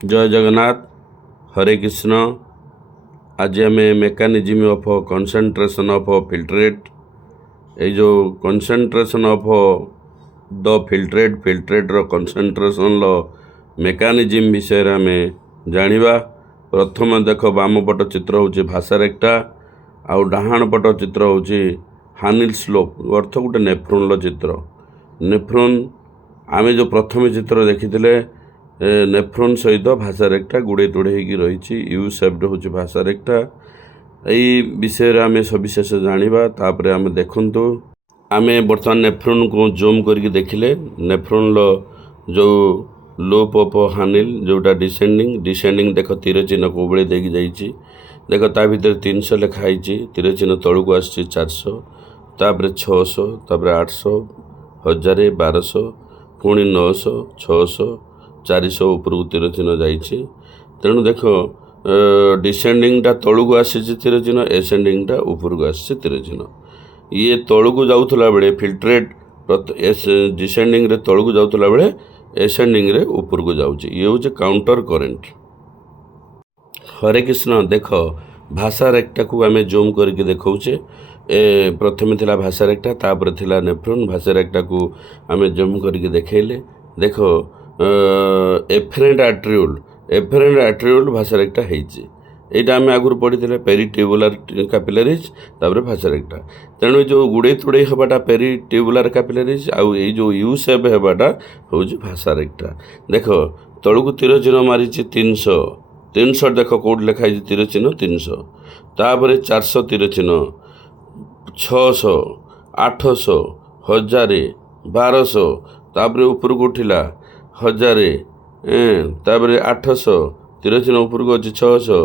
जय जगन्नाथ हरे कृष्ण। आज आम mechanism of concentration of filtrate ये जो कंसंट्रेशन ऑफ द फिल्ट्रेट रो कंसंट्रेशन लो मेकानिजम विषय आम जानिबा। प्रथम देख बाम पट चित्र होची भासारेक्टा आउ डाहाण पट चित्र होची हानिल स्लोप अर्थ गोटे नेफ्रोन लो चित्र। नेफ्रोन आम जो प्रथम चित्र देखी नेफ्रोन सहित भासारेक्टा गुड़े तुड़े रही यू सेप्ड हूँ भासारेक्टा। यही विषय आम सविशेष जानिबा। तापर आम देखु आम बर्तमान नेफ्रोन को जूम करके देखिले नेफ्रोन लो जो लोप ऑफ हानिल जोटा डिसेंडिंग देख तीर चिन्ह को बड़े देकी जाइए। देख ता भीतर 300 लिखाई तीर चिन्ह तलू को आसी 400 तापर 600 तापर 800 1000 1200 पुणी 900 600 400 उपरकू तीर चिन्ह जाइए। तेणु देख डिसेंडिंगटा तलू को आसी तीर चिन्ह एसेंडिंगटा ऊपर को आसी तीर चिन्ह। ये तलू को जाऊला बेले फिल्ट्रेट डिसेंडिंग रे तलू को जाऊला बेले एसेंडिंग रे ऊपर को जाऊँगी। ये हूँ काउंटर करेंट। हरे कृष्ण देख भासारेक्टा को आम जूम करके देखौचे। प्रथम थिला भासारेक्टा तापर थिला नेफ्रोन। भासारेक्टा को आम जूम करके देखैले देख एफरेंट आर्टेरियोल भासारेक्टा होइचे। एटा आम आगुरी पढ़ी पेरिट्यूबुलर कैपिलरीज तापर भासारेक्टा। तेणु जो गुड़े तुड़े हवाटा पेरिट्यूबुलर कैपिलरीज आउ ये जो यू सेप हवाटा हूँ भासारेक्टा। देख तलू को तीर चिन्ह मारी 300 देख कौट लिखाई तीर चिन्ह 300 तापर 400 तीर चिन्ह 600 800 1000 1200 तापर ऊपर को उठिला 1000 तापर 800 तीर चिन्ह ऊपर को अच्छी 600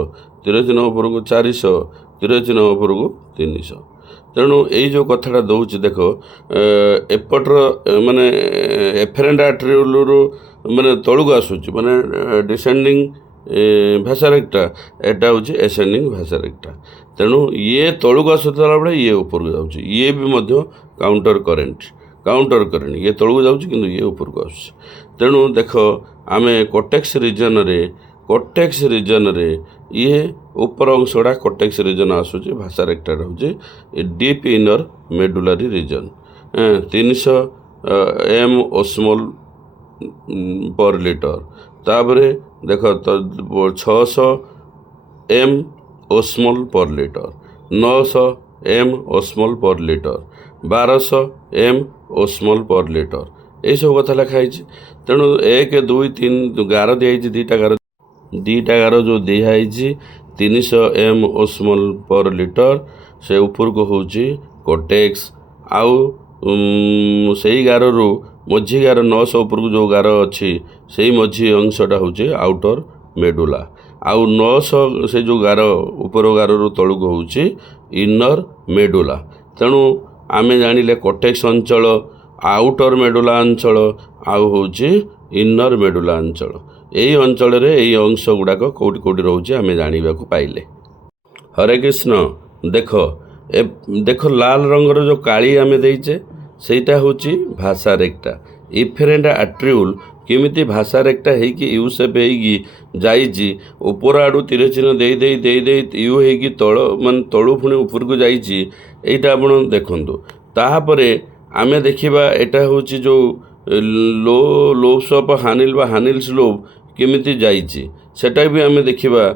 तीर चिन्ह ऊपर को 400 तीर चिन्ह ऊपर को 300। तेणु यही जो कथाटा दौर देख एपटर माने एफरेंट आर्टेरियोल माने तलू को आसूँ माने डिसेंडिंग भासारेक्टा एटा हूँ एसेंडिंग भासारेक्टा। तेणु ये तलू को आसुला बेले ये ऊपर को जाऊँ। ये भी मध्य काउंटर करेंट ये तलू को जाऊँ कि ये ऊपर को आस। तेणु देख आम कोटेक्स रीजन रे ये ऊपर अंशटा कोटेक्स रीजन आसूँ भासारेक्टा हूँ डीप इनर मेडुलारी रीजन 300 एम ओस्मोल पर लीटर। तापर देख 600 एम ओस्मोल पर लीटर 900 एम ओस्मोल पर लीटर 1200 एम ओस्मोल पर लीटर यही सब कथा लिखाई। तेणु 1 2 3 गार दिखाई दीटा गार जो दिखाई 300 एम ओस्मोल पर लीटर से ऊपर को हूँ कोटेक्स आउ से गार रु मझी गार 900 ऊपर को जो गार अच्छी से मझी अंशटा हूँ आउटर मेडुला आउ 900 से जो गार ऊपर गार रु तलू को हूँ इनर मेडुला। तेणु आम जानिले कोटेक्स अंचल आउटर मेडुला अंचल आउ हूँ इनर मेडुला अंचल। यही अंचल यही अंश गुड़ाक कौटी कौटी रोचे आम जाना पाइले। हरे कृष्ण देख लाल रंगर जो काली आम देचे सेटा हूँ भासारेक्टा। इफेरेंट आर्टेरियोल केमिति भासारेक्टा होगी यू सेप होगी जाइए ऊपर आड़ू तीर चिन्ह दे दे दे दे यू होगी तल मान तलू पुणी ऊपर को जाइए। यहीटा आप देखु तापर आम देखा यहाँ हूँ जो लोब्स ऑफ हानिल बा हानिल स्लोप केमिति जाइए सेटा भी आम देखा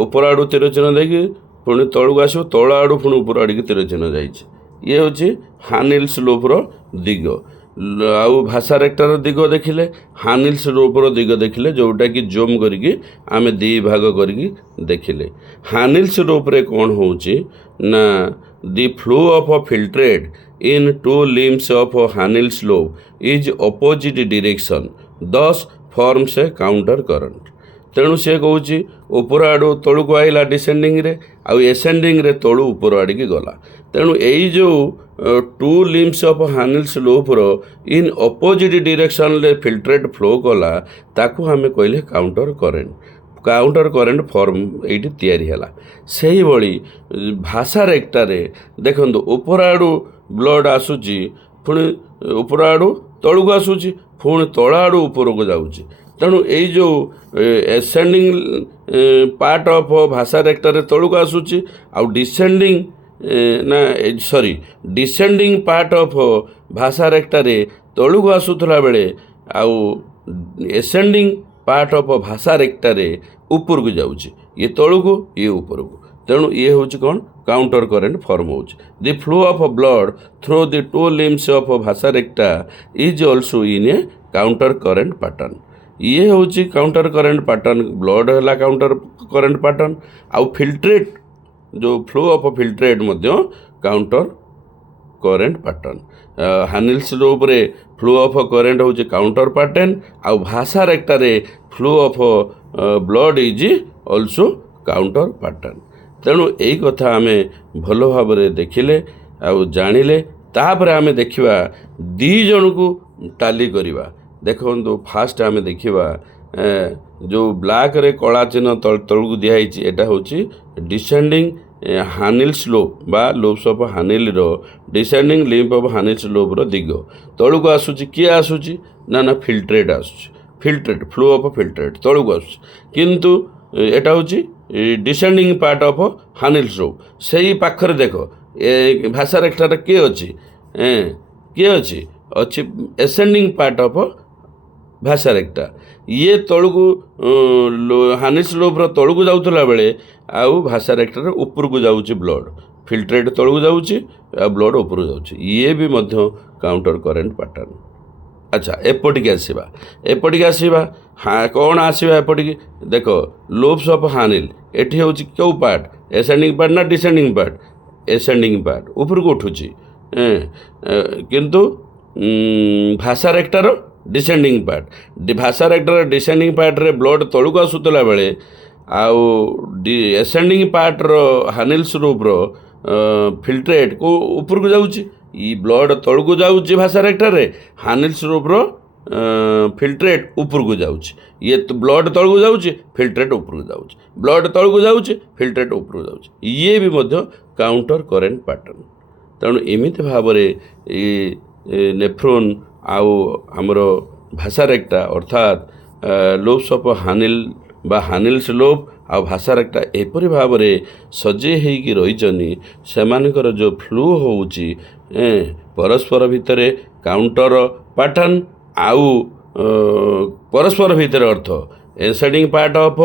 ऊपर आड़ू तीर चिन्ह देकी पुणी तलू आस तल आड़ू पुणी ऊपर आड़ तीर चिन्ह जाइए। ये हूँ हानिल स्लोपर दिग आउ भासारेक्टार दिग देखिले हानिल स्लोपर दिग देखिले जोटा कि जूम करके आम दी भाग करके देखिले। हानिल स्लोप रे कौन होची ना the flow of filtrate in 2 limbs of Henle's loop is opposite direction this forms a counter current. तेणु सी कौच ऊपर आड़ू तलू को आइला डिसेंडिंग रे आउ एसेंडिंग रे तलू ऊपर आड़िकी गला। तेणु यही जो 2 limbs ऑफ हानिल स्लोप रो इन ऑपोजिट डायरेक्शन रे फिल्ट्रेट फ्लो कला ताकू हमें कहले काउंटर करेंट फॉर्म ये तैयारी है। से ही भासारेक्टा रे देखो ऊपर आड़ू ब्लड आसूची पुणी ऊपर आड़ू तलू को आसूची पुणी तल आड़ू ऊपर को जाऊँगी। ତେଣୁ ଏଇ ଯେଉଁ ଏସେଣ୍ଡିଂ ପାର୍ଟ ଅଫ୍ ଭାଷା ରେକ୍ଟାରେ ତଳକୁ ଆସୁଛି ଆଉ ଡିସେଣ୍ଡିଂ ନା ସରି ଡିସେଣ୍ଡିଂ ପାର୍ଟ ଅଫ୍ ଭାଷା ରେକ୍ଟାରେ ତଳକୁ ଆସୁଥିଲା ବେଳେ ଆଉ ଏସେଣ୍ଡିଂ ପାର୍ଟ ଅଫ୍ ଭାଷା ରେକ୍ଟାରେ ଉପରକୁ ଯାଉଛି, ଇଏ ତଳକୁ ଇଏ ଉପରକୁ। ତେଣୁ ଇଏ ହେଉଛି କ'ଣ କାଉଣ୍ଟର କରେଣ୍ଟ ଫର୍ମ ହେଉଛି। The flow of blood through the two limbs of vasa recta is also in a counter current pattern. ଇଏ ହେଉଛି କାଉଣ୍ଟର କରେଣ୍ଟ ପାଟର୍ନ, ବ୍ଲଡ଼ ହେଲା କାଉଣ୍ଟର କରେଣ୍ଟ ପାଟର୍ନ। ଆଉ ଫିଲ୍ଟ୍ରେଟ୍ ଯେଉଁ ଫ୍ଲୋ ଅଫ୍ ଫିଲ୍ଟ୍ରେଟ୍ ମଧ୍ୟ counter current pattern. Henle's ଲୁପରେ flow of current ହେଉଛି counter pattern, ଆଉ vasa ରେକ୍ଟାରେ flow of blood is also counter pattern. ତେଣୁ ଏଇ କଥା ଆମେ ଭଲ ଭାବରେ ଦେଖିଲେ ଆଉ ଜାଣିଲେ, ତାପରେ ଆମେ ଦେଖିବା ଦୁଇ ଜଣକୁ ଟାଲି କରିବା। ଦେଖନ୍ତୁ ଫାଷ୍ଟ ଆମେ ଦେଖିବା ଯେଉଁ ବ୍ଲାକ୍ରେ କଳା ଚିହ୍ନ ତଳକୁ ଦିଆହେଇଛି, ଏଇଟା ହେଉଛି ଡିସେଣ୍ଡିଂ ହାନିଲ୍ସ ଲୋପ୍ ବା ଲୋପ୍ସ ଅଫ୍ ହାନିଲ୍ର ଡିସେଣ୍ଡିଂ ଲିମ୍ପ ଅଫ୍ ହାନିଲ୍ସ ଲୋପ୍ର ଦିଗ। ତଳକୁ ଆସୁଛି କିଏ ଆସୁଛି ନା ଫିଲ୍ଟ୍ରେଟ୍ ଆସୁଛି, ଫିଲ୍ଟ୍ରେଟ୍ ଫ୍ଲୋ ଅଫ୍ ଫିଲ୍ଟ୍ରେଟ୍ ତଳକୁ ଆସୁଛି। କିନ୍ତୁ ଏଇଟା ହେଉଛି ଡିସେଣ୍ଡିଂ ପାର୍ଟ ଅଫ୍ ହାନିଲ୍ସ ଲୋପ୍। ସେଇ ପାଖରେ ଦେଖ ଭାଷା ରେକ୍ଟାରେ କିଏ ଅଛି, କିଏ ଅଛି ଏସେଣ୍ଡିଂ ପାର୍ଟ ଅଫ୍ ଭାଷା ରେକ୍ଟା। ଇଏ ତଳକୁ ହାନିଲ୍ସ ଲୋପ୍ର ତଳକୁ ଯାଉଥିଲା ବେଳେ ଆଉ ଭାଷା ରେକ୍ଟାର ଉପରକୁ ଯାଉଛି ବ୍ଲଡ଼, ଫିଲ୍ଟ୍ରେଟ୍ ତଳକୁ ଯାଉଛି ଆଉ ବ୍ଲଡ଼ ଉପରକୁ ଯାଉଛି। ଇଏ ବି ମଧ୍ୟ କାଉଣ୍ଟର କରେଣ୍ଟ ପାଟର୍ନ। ଆଚ୍ଛା ଏପଟିକି ଆସିବା କ'ଣ ଆସିବା ଏପଟିକି ଦେଖ ଲୋବ୍ସ ଅଫ୍ ହାନିଲ୍। ଏଠି ହେଉଛି କେଉଁ ପାର୍ଟ, ଏସେଣ୍ଡିଂ ପାର୍ଟ ନା ଡିସେଣ୍ଡିଂ ପାର୍ଟ, ଏସେଣ୍ଡିଂ ପାର୍ଟ ଉପରକୁ ଉଠୁଛି। କିନ୍ତୁ ଭାଷା ରେକ୍ଟାର ଡିସେଣ୍ଡିଂ ପାର୍ଟ, ଭାଷା ରେକ୍ଟାର ଡିସେଣ୍ଡିଂ ପାର୍ଟରେ ବ୍ଲଡ଼ ତଳକୁ ଆସୁଥିଲା ବେଳେ ଆଉ ଏସେଣ୍ଡିଂ ପାର୍ଟର ହାନିଲ୍ସ ଲୁପ୍ର ଫିଲ୍ଟ୍ରେଟ୍ କେଉଁ ଉପରକୁ ଯାଉଛି, ଇ ବ୍ଲଡ଼ ତଳକୁ ଯାଉଛି ଭାଷା ରେକ୍ଟାରେ, ହାନିଲ୍ସ ଲୁପ୍ର ଫିଲ୍ଟ୍ରେଟ୍ ଉପରକୁ ଯାଉଛି। ଇଏ ବ୍ଲଡ଼ ତଳକୁ ଯାଉଛି, ଫିଲ୍ଟ୍ରେଟ୍ ଉପରକୁ ଯାଉଛି, ବ୍ଲଡ଼ ତଳକୁ ଯାଉଛି, ଫିଲ୍ଟ୍ରେଟ୍ ଉପରକୁ ଯାଉଛି। ଇଏ ବି ମଧ୍ୟ କାଉଣ୍ଟର କରେଣ୍ଟ ପାଟର୍ନ। ତେଣୁ ଏମିତି ଭାବରେ ନେଫ୍ରୋନ୍ ଆଉ ଆମର ଭାଷା ରେକ୍ଟା ଅର୍ଥାତ୍ ଲୋବ୍ସ ଅଫ୍ ହାନିଲ୍ ବା ହାନିଲ୍ସ ଲୋପ୍ ଆଉ ଭାଷା ରେକ୍ଟା ଏପରି ଭାବରେ ସଜେଇ ହେଇକି ରହିଛନ୍ତି। ସେମାନଙ୍କର ଯେଉଁ ଫ୍ଲୋ ହେଉଛି ପରସ୍ପର ଭିତରେ କାଉଣ୍ଟର ପାଟର୍ନ ଆଉ ପରସ୍ପର ଭିତରେ ଅର୍ଥ ଏସେଣ୍ଡିଂ part of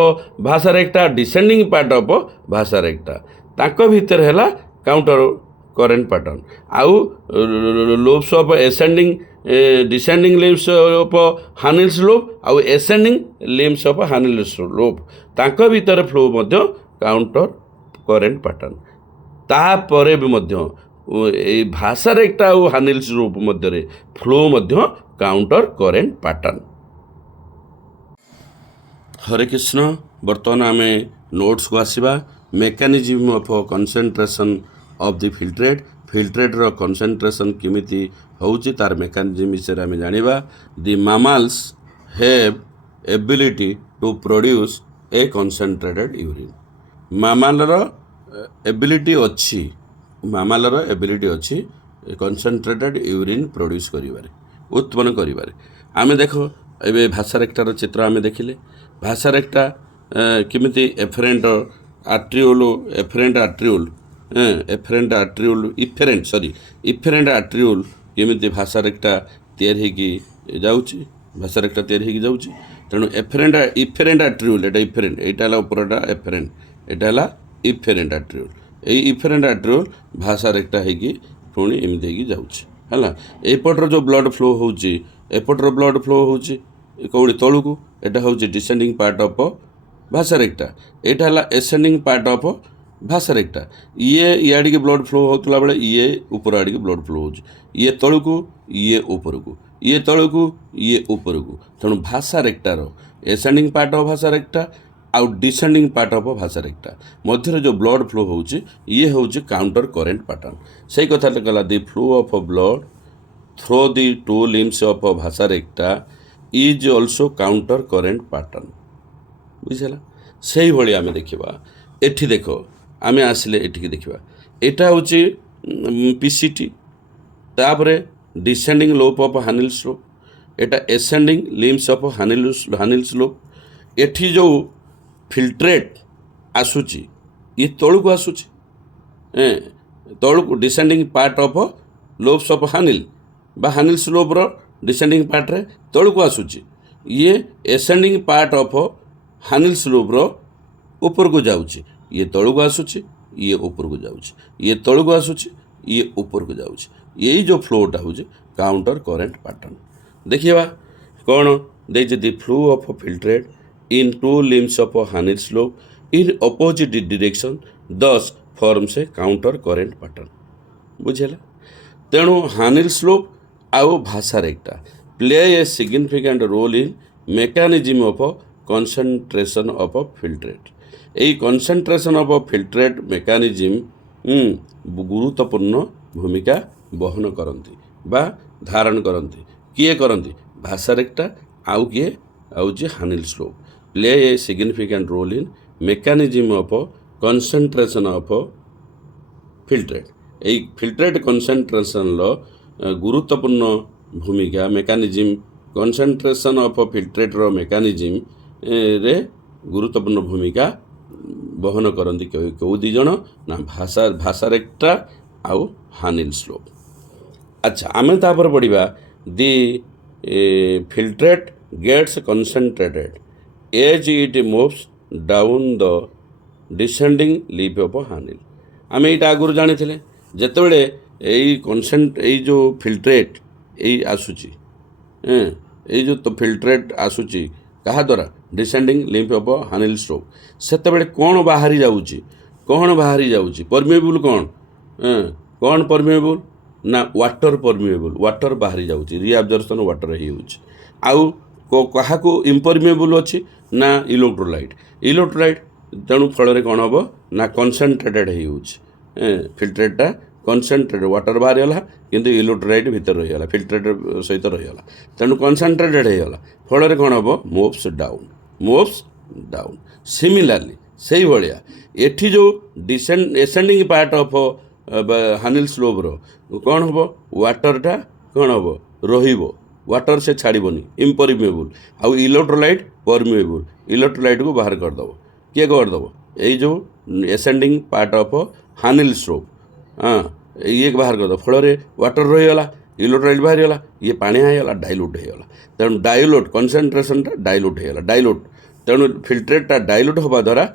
vasa ରେକ୍ଟା, descending part of vasa ରେକ୍ଟା, ତାଙ୍କ ଭିତରେ ହେଲା କାଉଣ୍ଟର କରେଣ୍ଟ ପାଟର୍ନ। ଆଉ ଲୋବ୍ସ ଅଫ୍ ଏସେଣ୍ଡିଂ ଡିସେଣ୍ଡିଂ ଲିମ୍ସ ଅଫ୍ ହାନିଲ୍ସ ଲୋପ୍ ଆଉ ଏସେଣ୍ଡିଂ ଲିମ୍ସ ଅଫ୍ ହାନିଲ୍ସ ଲୋପ୍, ତାଙ୍କ ଭିତରେ ଫ୍ଲୋ ମଧ୍ୟ କାଉଣ୍ଟର କରେଣ୍ଟ ପାଟର୍ନ। ତାପରେ ବି ମଧ୍ୟ ଏଇ ଭାଷା ରେକ୍ଟା ଆଉ ହାନିଲ୍ସ ଲୋପ୍ ମଧ୍ୟରେ ଫ୍ଲୋ ମଧ୍ୟ counter current pattern. Hare Krishna. ବର୍ତ୍ତମାନ ଆମେ ନୋଟ୍ସକୁ ଆସିବା। Mechanism of concentration of the filtrate, ଫିଲ୍ଟ୍ରେଟ୍ର କନସେନ୍ଟ୍ରେସନ୍ କେମିତି ହେଉଛି ତାର ମେକାନିଜିମ୍ ବିଷୟରେ ଆମେ ଜାଣିବା। The mammals have ability to produce a concentrated urine. ମାମାଲର ଏବିଲିଟି ଅଛି କନସେନ୍ଟ୍ରେଟେଡ୍ ୟୁରିନ୍ ପ୍ରଡ୍ୟୁସ୍ କରିବାରେ, ଉତ୍ପନ୍ନ କରିବାରେ। ଆମେ ଦେଖ ଏବେ ଭାଷା ରେକ୍ଟାର ଚିତ୍ର ଆମେ ଦେଖିଲେ। ଭାଷା ରେକ୍ଟା କେମିତି ଇଫେରେଣ୍ଟ ଆଟ୍ରିଓଲ କେମିତି ଭାଷା ରେକ୍ଟା ତିଆରି ହେଇକି ଯାଉଛି, ଭାଷା ରେକ୍ଟା ତିଆରି ହେଇକି ଯାଉଛି। ତେଣୁ ଇଫେରେଣ୍ଟ ଆଟ୍ରିଓଲ, ଏଇଟା ହେଲା ଉପରଟା ଏଫେରେଣ୍ଟ, ଏଇଟା ହେଲା ଇଫେରେଣ୍ଟ ଆଟ୍ରିଓଲ। ଏଇ ଇଫେରେଣ୍ଟ ଆଟ୍ରିଓଲ ଭାଷା ରେକ୍ଟା ହେଇକି ପୁଣି ଏମିତି ହେଇକି ଯାଉଛି ହେଲା। ଏଇପଟର ଯେଉଁ ବ୍ଲଡ଼ ଫ୍ଲୋ ହେଉଛି, ଏପଟର ବ୍ଲଡ଼ ଫ୍ଲୋ ହେଉଛି କେଉଁଠି ତଳକୁ, ଏଇଟା ହେଉଛି ଡିସେଣ୍ଡିଂ ପାର୍ଟ ଅଫ୍ ଭାଷା ରେକ୍ଟା, ଏଇଟା ହେଲା ଏସେଣ୍ଡିଂ part of vasa ରେକ୍ଟା। ଇଆଡ଼ିକି blood flow ହେଉଥିଲା ବେଳେ ଇଏ ଉପର ଆଡ଼ିକି ବ୍ଲଡ଼ ଫ୍ଲୋ ହେଉଛି, ଇଏ ତଳକୁ ଇଏ ଉପରକୁ, ଇଏ ତଳକୁ ଇଏ ଉପରକୁ। ତେଣୁ ଭାଷା ରେକ୍ଟାର ଏସେଣ୍ଡିଂ ପାର୍ଟ ଅଫ୍ ଭାଷା ରେକ୍ଟା ଆଉ ଡିସେଣ୍ଡିଂ ପାର୍ଟ ଅଫ୍ ଭାଷା ରେକ୍ଟା ମଧ୍ୟରେ ଯେଉଁ ବ୍ଲଡ଼ ଫ୍ଲୋ ହେଉଛି ଇଏ ହେଉଛି କାଉଣ୍ଟର କରେଣ୍ଟ ପାଟର୍ନ। ସେଇ କଥାଟା କଲା the flow of blood through the two limbs of vasa recta is also counter current pattern. ବୁଝିଲା? ସେଇଭଳି ଆମେ ଦେଖିବା। ଏଠି ଦେଖ, ଆମେ ଆସିଲେ ଏଠିକି ଦେଖିବା, ଏଇଟା ହେଉଛି PCT, ତାପରେ ଡିସେଣ୍ଡିଂ ଲୋପ୍ ଅଫ୍ ହାନିଲ୍ସ ଲୋପ୍, एटा ascending limbs of Henle's slope एठी जो फिल्ट्रेट आसूची ये तौल को आसूची तौल को descending part of lobes of Henle बा हानिल स्लोप रो डिसेंडिंग पार्ट रे तौल को आसूची ये ascending part of Henle's loop रो ऊपर को जाऊची ये तौल को आसूची ये ऊपर को जाऊची ये तौल को आसूची ये ऊपर को जाऊची यही जो फ्लोटा हो काउंटर करेंट पैटर्न देखिए कौन देखिए the flow of filtrate in two limbs of Henle's loop in opposite direction this forms a counter current pattern बुझेला तेणु हानिल स्लोप आउ vasa recta play a significant role in mechanism of concentration of filtrate यही concentration of filtrate mechanism गुरुत्वपूर्ण भूमिका बहन करती बा धारण करती किए करती भाषा रेक्टा आउ किए आउची Henle's loop play a significant role in mechanism of concentration of filtrate यही फिल्ट्रेट कंसंट्रेशन गुरुत्वपूर्ण भूमिका मेकानिज्म कंसंट्रेशन ऑफ फिल्ट्रेट रो मेकानिज्म रे गुरुत्वपूर्ण भूमिका बहन करती कौ दी जन ना भाषा रेक्टा आउ हानिल स्लोप अच्छा आम तापर पढ़ा the filtrate gets concentrated as it moves down the descending leaf of Henle आम यहाँ आगुरी जानी जितेबले यही जो फिल्ट्रेट यही आसूची यही जो तो फिल्ट्रेट आसूची कहा द्वारा descending lymph of Henle's slope सेतेबले कौन बाहरी जाऊँगी कौन बाहरी जाऊँगी परमिएबल कौन परमिएबल ना वाटर परमिएबल वाटर बाहरी जाऊँगी रिअब्जर्प्शन वाटर हो क्या इम्परमिएबल अच्छी ना इलेक्ट्रोलाइट तेणु फल कौन हम ना कनसेंट्रेटेड हो फिल्ट्रेटा कनसेंट्रेटेड वाटर बाहरी गला किंतु इलेक्ट्रोलाइट भितर रहीगला फिल्ट्रेट सहित रहीगला तेणु कनसेंट्रेटेड होगा फल कौन हम मूव्स डाउन सिमिलारली से भाया एठी जो ascending part of Henle's loop रो कौन हम वाटरटा कौन हम रहिबो वाटर से छाड़बनी इम्परमिएबल आउ इलेक्ट्रोलाइट परमिएबल इलेक्ट्रोलाइट को बाहर करदेव किए करदेव यही जो ascending part of Henle's slope ये बाहर करदेव फल वाटर रहीगला इलेक्ट्रोलाइट बाहरी गला ये पानी होगा डाइल्यूट होगा तेणु डाइल्यूट कनसेंट्रेशनटा डाइल्यूट होगा डाइल्यूट तेणु फिल्ट्रेटटा डाइल्यूट होगा द्वारा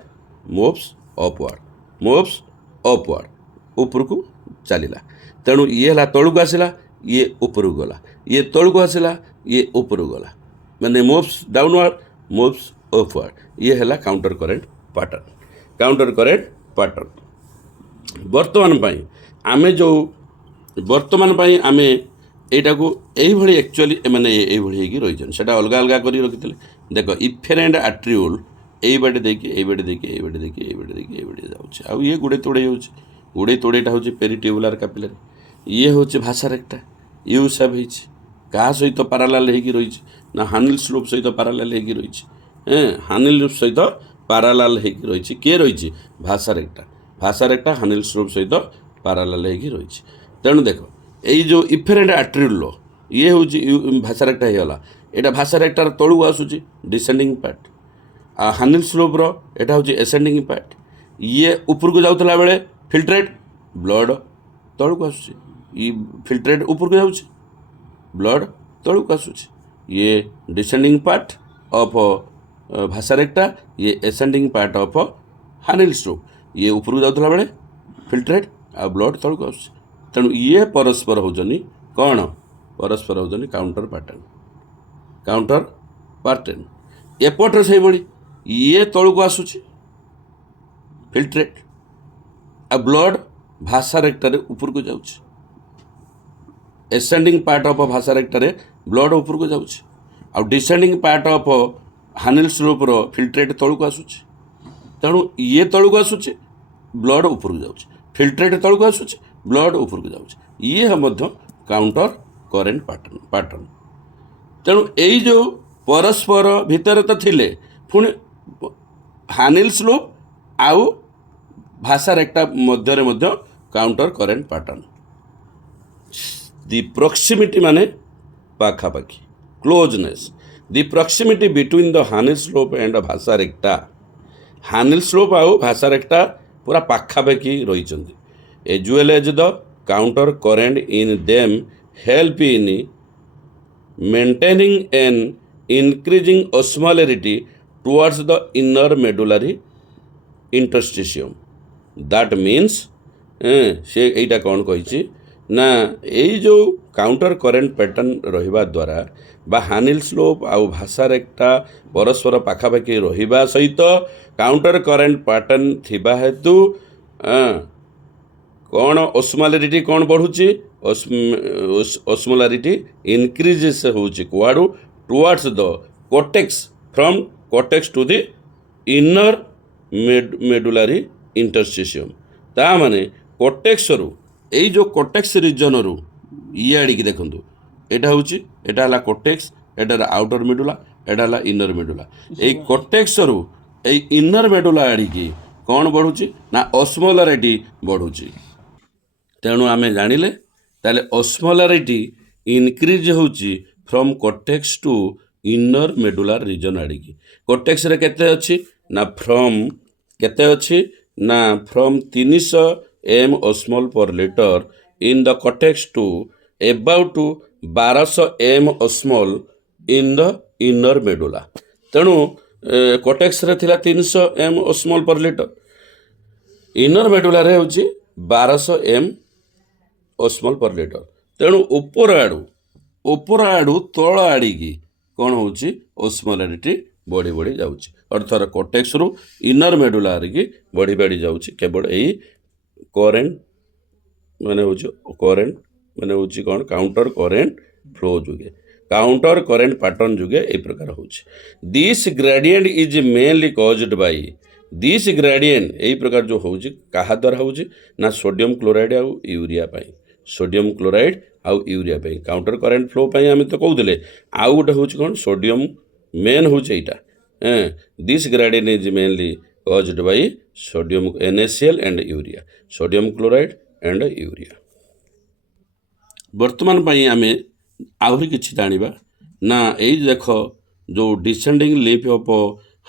मूव्स अपवर्ड ऊपर को चलला तेणु ये है तौल को आसला ये ऊपर को गला ये तौल को आसला ये ऊपर को गला माने मूव्स डाउनवर्ड मूव्स अपवर्ड ये है काउंटर करेंट पैटर्न बर्तमान आमे एटा को यही एक्चुअली मैंने यही रही से अलग अलग कर रखी देख इफेरेंट आट्रिब्यूट यही बाटे देखिए जाऊँच आ ये गुड़े तोड़ेटा हूँ पेरिट्यूबुलर कैपिलरी ये हूँ भाषा रेक्टा यू सेप क्या सहित पारालाल हो रही ना हानिल स्लोप सहित पारालाल हो रही हानिल सहित पारालाल हो रही किए रही भाषा रेक्टा हानिल स्लोप सहित पारालाल हो रही तेणु देख यही जो इफेरेंट आट्रिब्यूट ये हूँ भाषा रेक्टा होगा यहाँ भाषा रेक्टार तौल को आसूची डिसेंडिंग पार्ट आ हानिल स्लोप रो एटा हूँ एसेंडिंग पार्ट ये ऊपर को जाऊला बेले फिल्ट्रेट ब्लड तौल को आसूची फिल्ट्रेट ऊपर को जाऊँच ब्लड तौल को आसूची ये डिसेंडिंग पार्ट ऑफ भाषा रेक्टा ये ascending part of Henle's slope ये ऊपर को जाऊला बेले फिल्ट्रेट आ ब्लड तौल को आसूची तेणु ये परस्पर होजनी कौन परस्पर होजनी काउंटर पैटर्न एपटे से भाई ये तौल को आसूची फिल्ट्रेट आ ब्लड भाषा रेक्टारे ऊपर को जाऊँच एसेंडिंग पार्ट ऑफ भाषा रेक्टारे ब्लड ऊपर को जाऊँच आ descending part of Henle's loop रो फिल्ट्रेट तौल को आसूची तेणु ये तौल को आसूची ब्लड ऊपर को जाऊँच फिल्ट्रेट तौल को आसूची ब्लड ऊपर को जाऊँच ये है मध्य काउंटर करेंट पैटर्न तेणु यही जो परस्पर भितर तो थिले पुणी हानिल स्लोप आउ भाषा रेक्टा मध्य काउंटर करेंट पैटर्न दि प्रॉक्सिमिटी माने पाखापाखि closeness. The proximity between the Hanel slope and Bhasa recta. Hanel slope ଆଉ Bhasa recta पूरा ପାଖାପାଖି ରହିଛନ୍ତି. As well as the counter current in them help in maintaining an increasing osmolarity towards the inner medullary interstitium. That means ସେ ଏଇଟା କ'ଣ କହିଛି ନା ଏଇ ଯେଉଁ କାଉଣ୍ଟର କରେଣ୍ଟ ପ୍ୟାଟର୍ନ ରହିବା ଦ୍ୱାରା ବା ହାନିଲ ସ୍ଲୋପ୍ ଆଉ ଭାଷା ରେଖା ପରସ୍ପର ପାଖାପାଖି ରହିବା ସହିତ କାଉଣ୍ଟର କରେଣ୍ଟ ପ୍ୟାଟର୍ନ ଥିବା ହେତୁ କ'ଣ ଓସ୍ମୋଲାରିଟି କ'ଣ ବଢ଼ୁଛି ଓସ୍ମୋଲାରିଟି ଇନକ୍ରିଜେସ୍ ହେଉଛି କୁଆଡ଼ୁ towards the cortex from cortex to the inner medullary interstitium ତା ମାନେ କୋଟେକ୍ସରୁ ଏଇ ଯେଉଁ କୋଟେକ୍ସ ରିଜନରୁ ଇଏ ଆଡ଼ିକି ଦେଖନ୍ତୁ ଏଇଟା ହେଉଛି ଏଇଟା ହେଲା କୋଟେକ୍ସ ଏଇଟା ହେଲା ଆଉଟର ମେଡୁଲା ଏଇଟା ହେଲା ଇନର ମେଡୁଲା ଏଇ କୋଟେକ୍ସରୁ ଏଇ ଇନର ମେଡୁଲା ଆଡ଼ିକି କ'ଣ ବଢ଼ୁଛି ନା ଅସ୍ମୋଲାରିଟି ବଢ଼ୁଛି ତେଣୁ ଆମେ ଜାଣିଲେ ତାହେଲେ ଅସ୍ମୋଲାରିଟି ଇନକ୍ରିଜ୍ ହେଉଛି from cortex two inner ମେଡୁଲାର reason ଆଡ଼ିକି କୋଟେକ୍ସରେ କେତେ ଅଛି ନା ଫ୍ରମ୍ କେତେ ଅଛି ନା from 300 m osmol per liter in the cortex to about 1200 m osmol in the inner medulla ତେଣୁ କୋଟେକ୍ସରେ ଥିଲା 300 m osmol per liter inner ମେଡୁଲାରେ ହେଉଛି 1200 m osmol per liter ତେଣୁ ଉପର ଆଡ଼ୁ ତଳ ଆଡ଼ିକି କ'ଣ ହେଉଛି ଓସ୍ମୋଲାରିଟି ବଢ଼ି ବଢ଼ି ଯାଉଛି ଅର୍ଥାତ କୋଟେକ୍ସରୁ ଇନର ମେଡୁଲା ଆଡ଼ିକି ବଢ଼ି ବଢ଼ି ଯାଉଛି କେବଳ ଏଇ କରେଣ୍ଟ ମାନେ ହେଉଛି କ'ଣ କାଉଣ୍ଟର କରେଣ୍ଟ ଫ୍ଲୋ ଯୋଗେ କାଉଣ୍ଟର କରେଣ୍ଟ ପ୍ୟାଟର୍ନ ଯୋଗେ এই ପ୍ରକାର ହେଉଛି this gradient is mainly caused by this gradient এই ପ୍ରକାର ଯେଉଁ ହେଉଛି କାହା ଦ୍ୱାରା ହେଉଛି ନା ସୋଡ଼ିୟମ କ୍ଲୋରାଇଡ୍ ଆଉ ୟୁରିଆ ପାଇଁ ସୋଡ଼ିୟମ କ୍ଲୋରାଇଡ୍ ଆଉ ୟୁରିଆ ପାଇଁ କାଉଣ୍ଟର କରେଣ୍ଟ ଫ୍ଲୋ ପାଇଁ ଆମେ ତ କହୁଥିଲେ ଆଉ ଗୋଟେ ହେଉଛି କ'ଣ ସୋଡ଼ିୟମ ମେନ୍ ହେଉଛି ଏଇଟା this gradient is mainly caused by sodium NaCl and urea sodium chloride and urea ବର୍ତ୍ତମାନ ପାଇଁ ଆମେ ଆହୁରି କିଛି ଜାଣିବା ନା ଏଇ ଦେଖ ଯେଉଁ descending limb of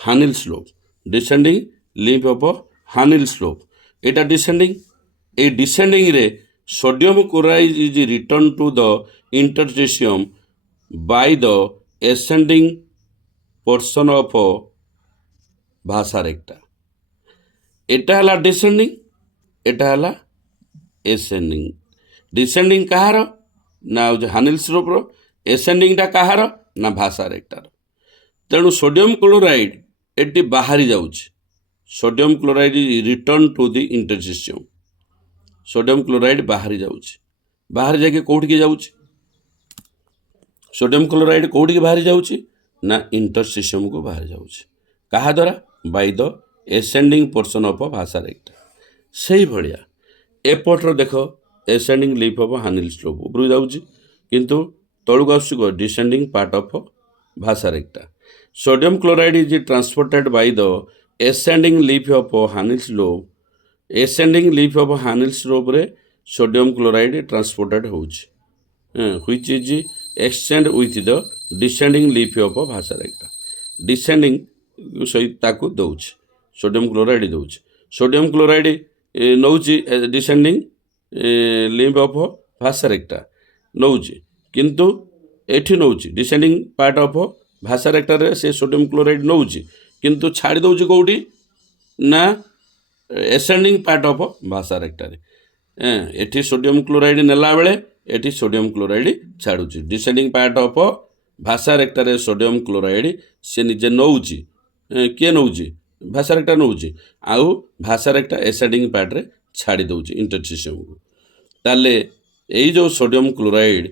Henle's loop descending limb of Henle's loop ଏଇଟା ଡିସେଣ୍ଡିଂ ଏଇ ଡିସେଣ୍ଡିଂରେ sodium chloride is returned to the interstitium by the ascending portion of ଭାଷା ରେଖା ଏଟା ହେଲା ଡିସେଣ୍ଡିଂ ଏଟା ହେଲା ଏସେଣ୍ଡିଂ ଡିସେଣ୍ଡିଂ କାହାର ନା ହେଉଛି ହାନିଲ ସ୍ଲୋପ୍ର ଏସେଣ୍ଡିଂଟା କାହାର ନା ଭାଷା ରେଖାର ତେଣୁ ସୋଡ଼ିୟମ କ୍ଲୋରାଇଡ୍ ଏଠି ବାହାରି ଯାଉଛି sodium chloride return to the ଇଣ୍ଟରଷ୍ଟିସିୟମ୍ sodium chloride ବାହାରି ଯାଉଛି ବାହାରି ଯାଇକି କେଉଁଠିକି ଯାଉଛି ସୋଡ଼ିୟମ କ୍ଲୋରାଇଡ୍ କେଉଁଠିକି ବାହାରି ଯାଉଛି ନା ଇଣ୍ଟରଷ୍ଟିସିୟମ୍କୁ ବାହାରି ଯାଉଛି କାହା ଦ୍ୱାରା by the ascending portion of vasa recta ସେଇଭଳିଆ ଏପଟର ଦେଖ ascending leaf of Henle's loop ଉପରକୁ ଯାଉଛି କିନ୍ତୁ ତଳକୁ ଆସୁଛି descending part of vasa recta sodium chloride is transported by the ascending leaf of Henle's loop ascending leaf of Henle's ସ୍ଲୋପ୍ରେ sodium chloride transported ହେଉଛି which is exchange with the descending leaf of vasa recta descending ସହିତ ତାକୁ ଦେଉଛି sodium chloride ଦେଉଛି sodium chloride ନେଉଛି descending limb of vasa ରେଖା ନେଉଛି କିନ୍ତୁ ଏଠି ନେଉଛି ଡିସେଣ୍ଡିଂ ପାର୍ଟ ଅଫ୍ ଭାଷା ରେଖାରେ ସେ ସୋଡ଼ିୟମ କ୍ଲୋରାଇଡ୍ ନେଉଛି କିନ୍ତୁ ଛାଡ଼ି ଦେଉଛି କେଉଁଠି ନା ଏସେଣ୍ଡିଂ ପାର୍ଟ ଅଫ୍ ଭାଷା ରେଖାରେ ଏଠି ସୋଡ଼ିୟମ କ୍ଲୋରାଇଡ୍ ନେଲା ବେଳେ ଏଠି ସୋଡ଼ିୟମ କ୍ଲୋରାଇଡ୍ ଛାଡ଼ୁଛି ଡିସେଣ୍ଡିଂ ପାର୍ଟ ଅଫ୍ ଭାଷା ରେଖାରେ ସୋଡ଼ିୟମ କ୍ଲୋରାଇଡ୍ ସେ ନିଜେ ନେଉଛି କିଏ ନେଉଛି ଭାଷା ରେଖା ନେଉଛି ଆଉ ଭାଷା ରେଖା ଏସେଣ୍ଡିଂ ପାର୍ଟରେ ଛାଡ଼ି ଦେଉଛି ଇଣ୍ଟରଷ୍ଟିସିୟମ୍କୁ ତାହେଲେ ଏଇ ଯେଉଁ sodium chloride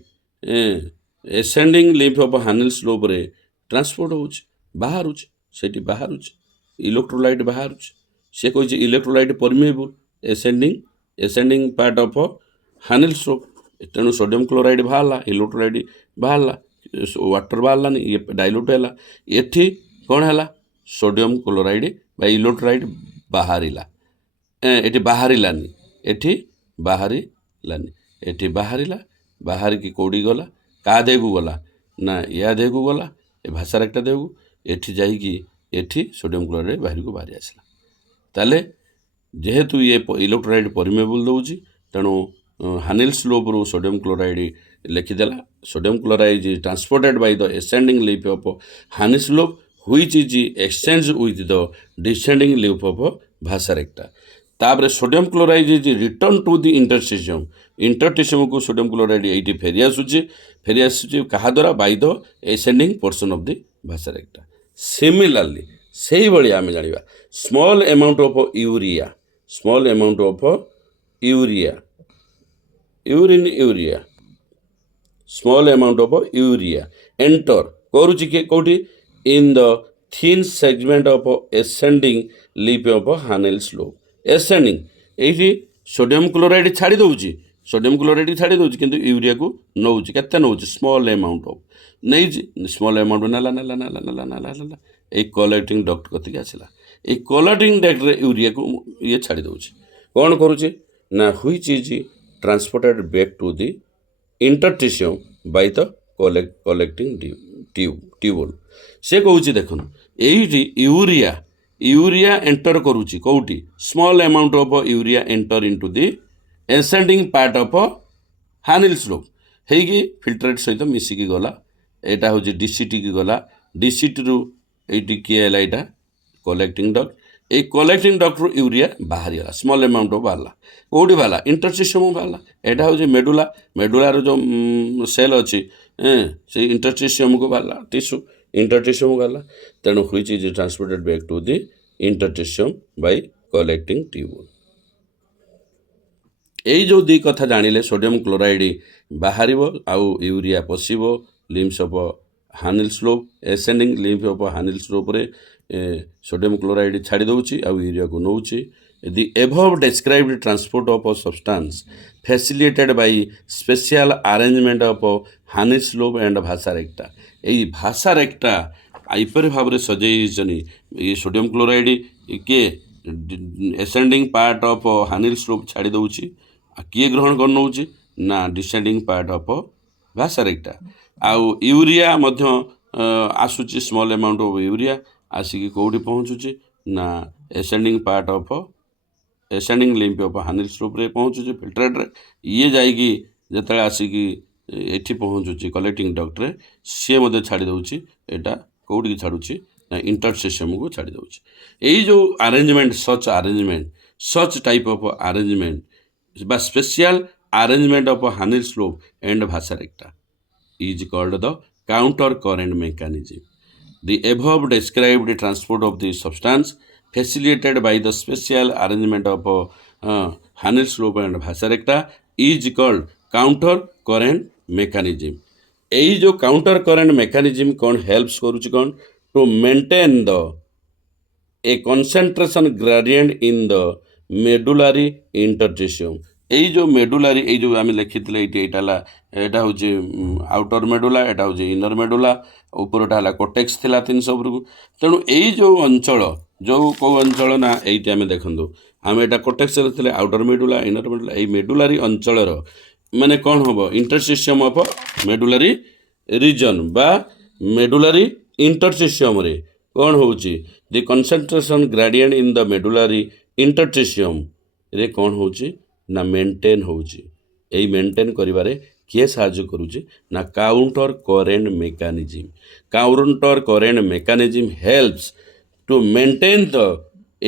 ascending limb of Henle's ସ୍ଲୋପ୍ରେ ଟ୍ରାନ୍ସପୋର୍ଟ ହେଉଛି ବାହାରୁଛି ସେଠି ବାହାରୁଛି ଇଲେକ୍ଟ୍ରୋଲାଇଟ୍ ବାହାରୁଛି ସେ କହିଛି electrolyte permeable ascending part of Henle's loop ତେଣୁ ସୋଡ଼ିୟମ କ୍ଲୋରାଇଡ୍ ବାହାରିଲା ଇଲେକ୍ଟ୍ରୋଲାଇଟ୍ ବାହାରିଲା ୱାଟର ବାହାରିଲାନି ଇଏ ଡାଇଲ୍ୟୁଟ୍ ହେଲା ଏଠି କ'ଣ ହେଲା ସୋଡ଼ିୟମ କ୍ଲୋରାଇଡ୍ ବା ଇଲେକ୍ଟ୍ରୋଲାଇଟ୍ ବାହାରିଲା ଏଠି ବାହାରିଲାନି ଏଠି ବାହାରିଲା ବାହାରିକି କେଉଁଠି ଗଲା କାହା ଦେହକୁ ଗଲା ନା ୟା ଦେହକୁ ଗଲା ଏ ଭାଷାରେକ୍ଟା ଦେହକୁ, ଏଠି ଯାଇକି ଏଠି ସୋଡ଼ିୟମ୍ କ୍ଲୋରାଇଡ଼୍ ବାହାରକୁ ବାହାରି ଆସିଲା। ତାହେଲେ ଯେହେତୁ ଇଏ ଇଲେକ୍ଟ୍ରୋଲାଇଟ୍ ପରମିଏବୁଲ୍ ଦେଉଛି, ତେଣୁ ହାନିଲ୍ସ ଲୋବ୍ରୁ ସୋଡ଼ିୟମ୍ କ୍ଲୋରାଇଡ଼୍ ଲେଖିଦେଲା। Sodium chloride is transported by the ascending leaf of Henle's loop which is exchanged with the descending leaf of vasa recta. ତାପରେ sodium chloride is return to the interstitium, ଇଣ୍ଟରଷ୍ଟିସିୟମ୍କୁ sodium chloride ଏଇଠି ଫେରି ଆସୁଛି କାହା ଦ୍ୱାରା? By the ascending portion of the vasa recta. Similarly ସେଇଭଳି ଆମେ ଜାଣିବା small amount of urea, small amount of urea, urea small amount of urea enter କରୁଛି କିଏ କେଉଁଠି? In the thin segment of ascending leaf of Henle's loop. ascending ଏଇଠି sodium chloride ଛାଡ଼ି ଦେଉଛି, sodium chloride ଛାଡ଼ି ଦେଉଛି, କିନ୍ତୁ ୟୁରିଆକୁ ନେଉଛି। କେତେ ନେଉଛି? ସ୍ମଲ୍ ଆମାଉଣ୍ଟ ଅଫ୍ ନେଇଛି, ସ୍ମଲ୍ ଆମାଉଣ୍ଟ ନେଲା ଏଇ କଲେକ୍ଟିଂ ଡକ୍ଟ କତିକି ଆସିଲା। ଏଇ କଲେକ୍ଟିଂ ଡକ୍ଟରେ ୟୁରିଆକୁ ଇଏ ଛାଡ଼ି ଦେଉଛି। କ'ଣ କରୁଛି ନା which is transported back to the interstitium by the collecting tubule. ସେ କହୁଛି ଦେଖନ୍ତୁ ଏଇଠି ୟୁରିଆ ଏଣ୍ଟର କରୁଛି କେଉଁଠି? Small amount of urea enter into the ascending part of Henle's loop ହେଇକି ଫିଲ୍ଟରେଟ୍ ସହିତ ମିଶିକି ଗଲା। ଏଇଟା ହେଉଛି ଡିସିଟିକି ଗଲା, ଡିସିଟିରୁ ଏଇଠି କିଏ ହେଲା? ଏଇଟା କଲେକ୍ଟିଂ ଡକ୍ଟ। ଏଇ କଲେକ୍ଟିଂ ଡକ୍ଟରୁ ୟୁରିଆ ବାହାରିଗଲା, ସ୍ମଲ୍ ଆମାଉଣ୍ଟ ଅଫ୍ ବାହାରିଲା। କେଉଁଠି ବାହାରିଲା? ଇଣ୍ଟରଷ୍ଟିସିୟମ୍ ବାହାରିଲା। ଏଇଟା ହେଉଛି ମେଡୁଲାର ଯେଉଁ ସେଲ୍ ଅଛି, ସେଇ ଇଣ୍ଟରଷ୍ଟିସିୟମ୍କୁ ବାହାରିଲା, ଇଣ୍ଟରଷ୍ଟିସିୟମ୍ ବାହାରିଲା। ତେଣୁ which is transported back to the interstitium by collecting tubule. ଏଇ ଯେଉଁ ଦୁଇ କଥା ଜାଣିଲେ, ସୋଡ଼ିୟମ୍ କ୍ଲୋରାଇଡ୍ ବାହାରିବ ଆଉ ୟୁରିଆ ପଶିବ limbs of Henle's loop, ascending leaf of Henle's ଲୋବ୍ରେ ସୋଡ଼ିୟମ୍ କ୍ଲୋରାଇଡ୍ ଛାଡ଼ି ଦେଉଛି ଆଉ ୟୁରିଆକୁ ନେଉଛି। The above described transport of substance facilitated by spatial arrangement of Henle's loop and vasa recta. ଏଇ ଭାଷାରେକ୍ଟା ଏପରି ଭାବରେ ସଜେଇଛନ୍ତି, ଏଇ ସୋଡ଼ିୟମ୍ କ୍ଲୋରାଇଡ୍ କିଏ ascending part of Henle's loop ଛାଡ଼ି ଦେଉଛି, କିଏ ଗ୍ରହଣ କରିନେଉଛି? ନା ଡିସେଣ୍ଡିଂ ପାର୍ଟ ଅଫ୍ ଭାଷାରେକ୍ଟା। ଆଉ ୟୁରିଆ ମଧ୍ୟ ଆସୁଛି, ସ୍ମଲ୍ ଆମାଉଣ୍ଟ ଅଫ୍ ୟୁରିଆ ଆସିକି କେଉଁଠି ପହଞ୍ଚୁଛି? ନା ascending ଲିମ୍ଫ ଅଫ୍ ହାନିଲ୍ସ ଲୋବ୍ରେ ପହଞ୍ଚୁଛି ଫିଲ୍ଟରେଟ୍ରେ। ଇଏ ଯାଇକି ଯେତେବେଳେ ଆସିକି ଏଠି ପହଞ୍ଚୁଛି କଲେକ୍ଟିଂ ଡକ୍ଟରେ, ସିଏ ମଧ୍ୟ ଛାଡ଼ି ଦେଉଛି। ଏଇଟା କେଉଁଠିକି ଛାଡ଼ୁଛି? ନା ଇଣ୍ଟରଷ୍ଟିସିୟମ୍କୁ ଛାଡ଼ି ଦେଉଛି। ଏଇ ଯେଉଁ arrangement, such type of arrangement ବା spatial arrangement of Henle's loop and vasa recta is called the counter current mechanism. The above described transport of the substance facilitated by the special arrangement of Hahnel's lobe and Vasarecta is called counter current mechanism. এই जो counter current mechanism कौन helps करुच्ची कौन? To maintain the a concentration gradient in the medullary interstitium. এই जो मेडुलारी, এই जो आम लिखी এইটা হচ্ছে আউটর মেডুলা, এটা হচ্ছে ইনর মেডুলা, উপরটা হল কোটেক্স ଥିଲା 300 উপরକୁ। ତେଣୁ ଏଇ ଯେଉଁ ଅଞ୍ଚଳ, କେଉଁ ଅଞ୍ଚଳ ନା এইଠି ଆମେ ଦେଖନ୍ତୁ, ଆମେ ଏଇଟା କୋଟେକ୍ସରେ ଥିଲେ ଆଉଟର ମେଡୁଲା, ଇନର ମେଡୁଲା। ଏଇ ମେଡୁଲାରୀ ଅଞ୍ଚଳର ମାନେ କ'ଣ ହେବ? ଇଣ୍ଟରଷ୍ଟିସିୟମ୍ ଅଫ୍ ମେଡୁଲାରୀ ରିଜନ୍ ବା ମେଡୁଲାରୀ ଇଣ୍ଟରଷ୍ଟିସିୟମ୍ରେ କ'ଣ ହେଉଛି? ଦି କନସେଣ୍ଟ୍ରେସନ୍ ଗ୍ରାଡ଼ିଏଣ୍ଟ ଇନ୍ ଦ ମେଡୁଲାରୀ ଇଣ୍ଟରଷ୍ଟିସିୟମ୍ରେ କ'ଣ ହେଉଛି? ନା ମେଣ୍ଟେନ୍ ହେଉଛି। ଏଇ ମେଣ୍ଟେନ୍ କରିବାରେ କିଏ ସାହାଯ୍ୟ କରୁଛି? ନା counter current mechanism. Counter current mechanism helps to maintain the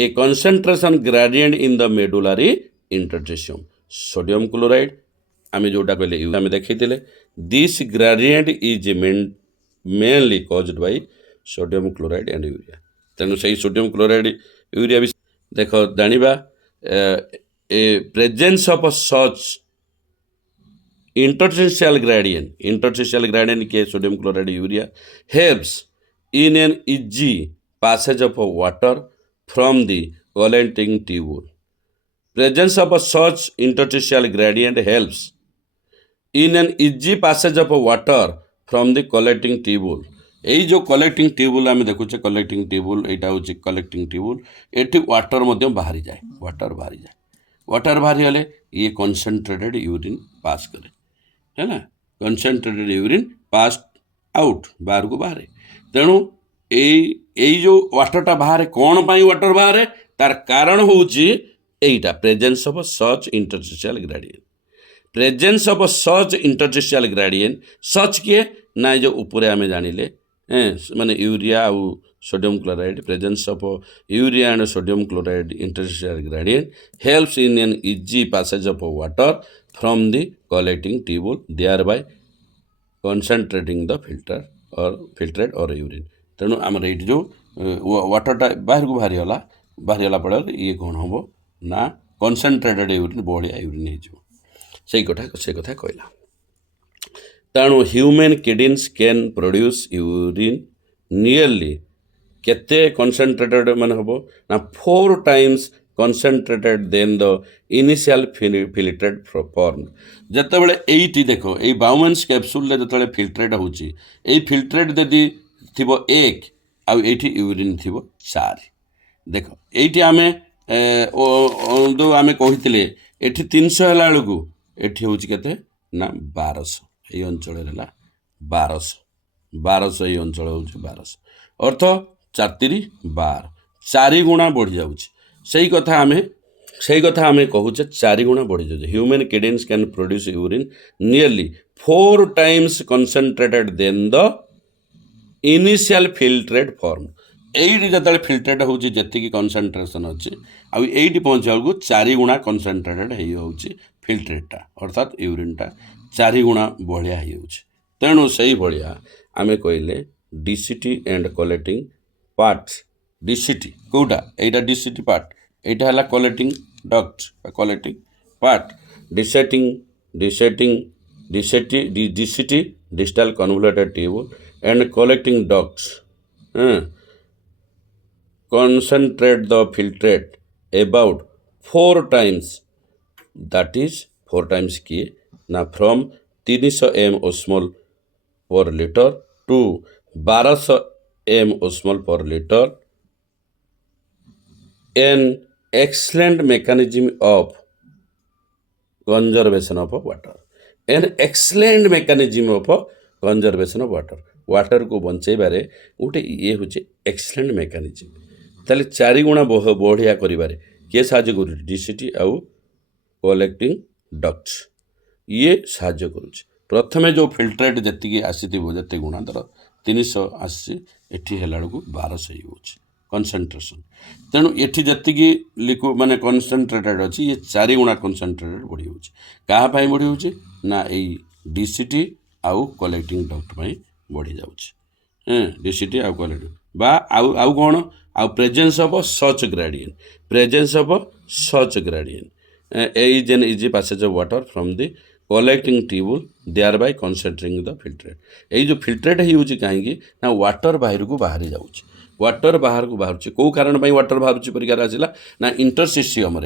a concentration gradient in the medullary interstitium. Sodium chloride ଆମେ ଯେଉଁଟା କହିଲେ ଆମେ ଦେଖେଇଥିଲେ, this gradient is mainly caused by sodium chloride and urea. ତେଣୁ ସେଇ ସୋଡ଼ିୟମ୍ କ୍ଲୋରାଇଡ୍ ୟୁରିଆ ବି ଦେଖ ଜାଣିବା, a presence of such interstitial gradient के sodium chloride urea helps in an easy passage of water from the collecting tubule. Presence of such interstitial gradient helps in an easy passage of water from the collecting tubule. এই जो collecting tubule आम देखुचे, collecting tubule एटा हूँ collecting tubule, eighty water मध्य बाहरी जाए, water बाहरी गले ये कनसेंट्रेटेड urine pass करे, है ना? कनसेंट्रेटेड यूरिन पास आउट बाहर को बाहर तेणु यही जो वाटरटा बाहर कौन पाई वाटर बाहर तार कारण होची एटा presence of such interstitial gradient presence of such interstitial gradient such किए ना जो ऊपर आम जानिले माने यूरिया आउ sodium chloride presence of urea and sodium chloride interstitial gradient helps in an easy passage of water from the collecting tubule thereby concentrating the filtrate और urine तेणु आम ये जो वाटरटा बाहर को बाहरीगला फल ये कौन हम ना कंसंट्रेटेड यूरिन बढ़िया यूरिन हो से कथा कहला तेणु human kidneys can produce urine nearly केते कंसंट्रेटेड मान हम ना 4 times concentrated than the initial filtrate form जितेबाला ये देख ये बाउमेंस कैप्सूल जो फिल्ट्रेट होची फिल्ट्रेट यदि थी 1 आउ यूरिन थी 4 देख ये आम जो आम कही ये 300 है बेलू ये हूँ के ना 1200 ये अंचल 1200 ये अंचल हूँ 1200 अर्थ 4 12 4 गुणा बढ़ी जाऊँच से कथा आम कहूचे 4 गुणा बढ़ी जाऊँ human kidneys can produce urine nearly 4 times concentrated than the initial filtrate form यही जो फिल्ट्रेट हूँ जी कंसंट्रेशन अच्छे आईटी पहुँचा बेलू 4 गुणा कंसंट्रेटेड हो फिल्ट्रेटा अर्थात यूरिनटा 4 गुणा बढ़िया हो तेणु से भाया आम कहले DCT and collecting part DCT कौटा यहाँ डीसीटी पार्ट यहाँ है collecting duct collecting part DCT distal convoluted tubule and collecting ducts concentrate the filtrate about 4 times that is 4 times किए ना from 300 m osmol per liter to 1200 m osmol per liter an excellent mechanism of conservation of water an excellent mechanism of conservation of water को बंचाई बारे गोटे ये हूँ excellent mechanism ताले 4 गुणा बढ़िया करिबारे किए साहाଯ୍य करू डीसीटी आउ कलेक्टिंग डक्ट्स ये साहाଯ୍य करूछ प्रथमे जो फिल्ट्रेट जति आसीथिबो जते गुणा धर 300 आसी एठी हेला को 1200 होछ कंसंट्रेशन तेणु एठी जति लिक्विड माने कंसंट्रेटेड अछि ये 4 गुणा कंसंट्रेटेड बढ़ी होछ कहा पई बढ़ी होछ ना ए डीसीटी आउ कलेक्टिंग डक्ट पई बढ़ी जाउछ डीसीटी आउ कलेक्टिंग बा आउ कोन आउ presence of such gradient is an easy passage of water from the collecting tubule thereby concentrating the filtrate ये जो फिल्ट्रेट होउची कहीं ना वाटर बाहर को बाहरी जाउची वाटर बाहर को बाहर कौ कारण वाटर बाहर परीक्षा आसला ना इंटरस्टिशियम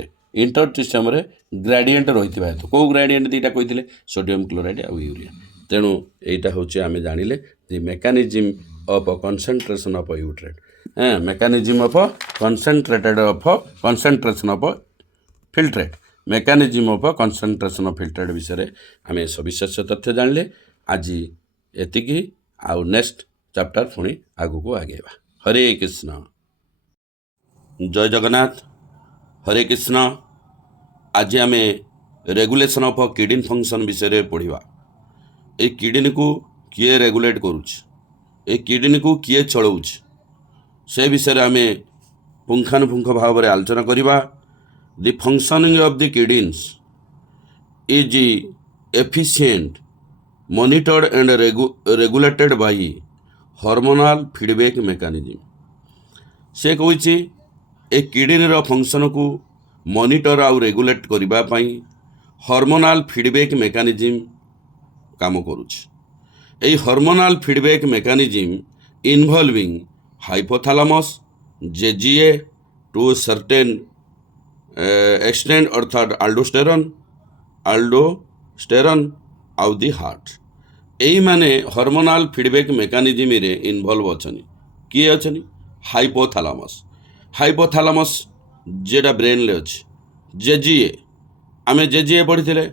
ग्रेडियंट रही हेतु कौ ग्रेडियंट दीटा कही सोडियम क्लोराइड आउ यूरिया तेणु यहाँ हूँ आम जानिले the mechanism of concentration of filtrate mechanism of concentration of filtrate mechanism of concentration of filtrate विषय आम सविशेष तथ्य जानले आज एतिकी आउ नेक्स्ट चैप्टर पुणी आगु को आगेबा हरे कृष्ण जय जगन्नाथ हरे कृष्ण आज आम रेगुलेशन ऑफ किडनी फंक्शन विषय पढ़ा ए किडनी को किए रेगुलेट करुच ए किडनी को किए चलाउच से विषय आम पुंखानुपुंख भाव में आलोचना करवा The functioning of the kidneys is efficient, monitored and regulated by hormonal feedback mechanism. से कही ए किडनी फंक्शन को मॉनिटर आउ रेगुलेट करबा पई हार्मोनल फीडबैक मेकानिजम काम करुछ ए hormonal feedback mechanism involving hypothalamus JGA to certain extent अर्थात आल्डोस्टेरन आउ दी हार्ट यही माने हार्मोनल फीडबैक मेकानिजम रे इन्वॉल्व अछनी किए अछनी हाइपोथैलेमस जेटा ब्रेन ले अछि जेजीए आमे जेजीए पढ़िथिले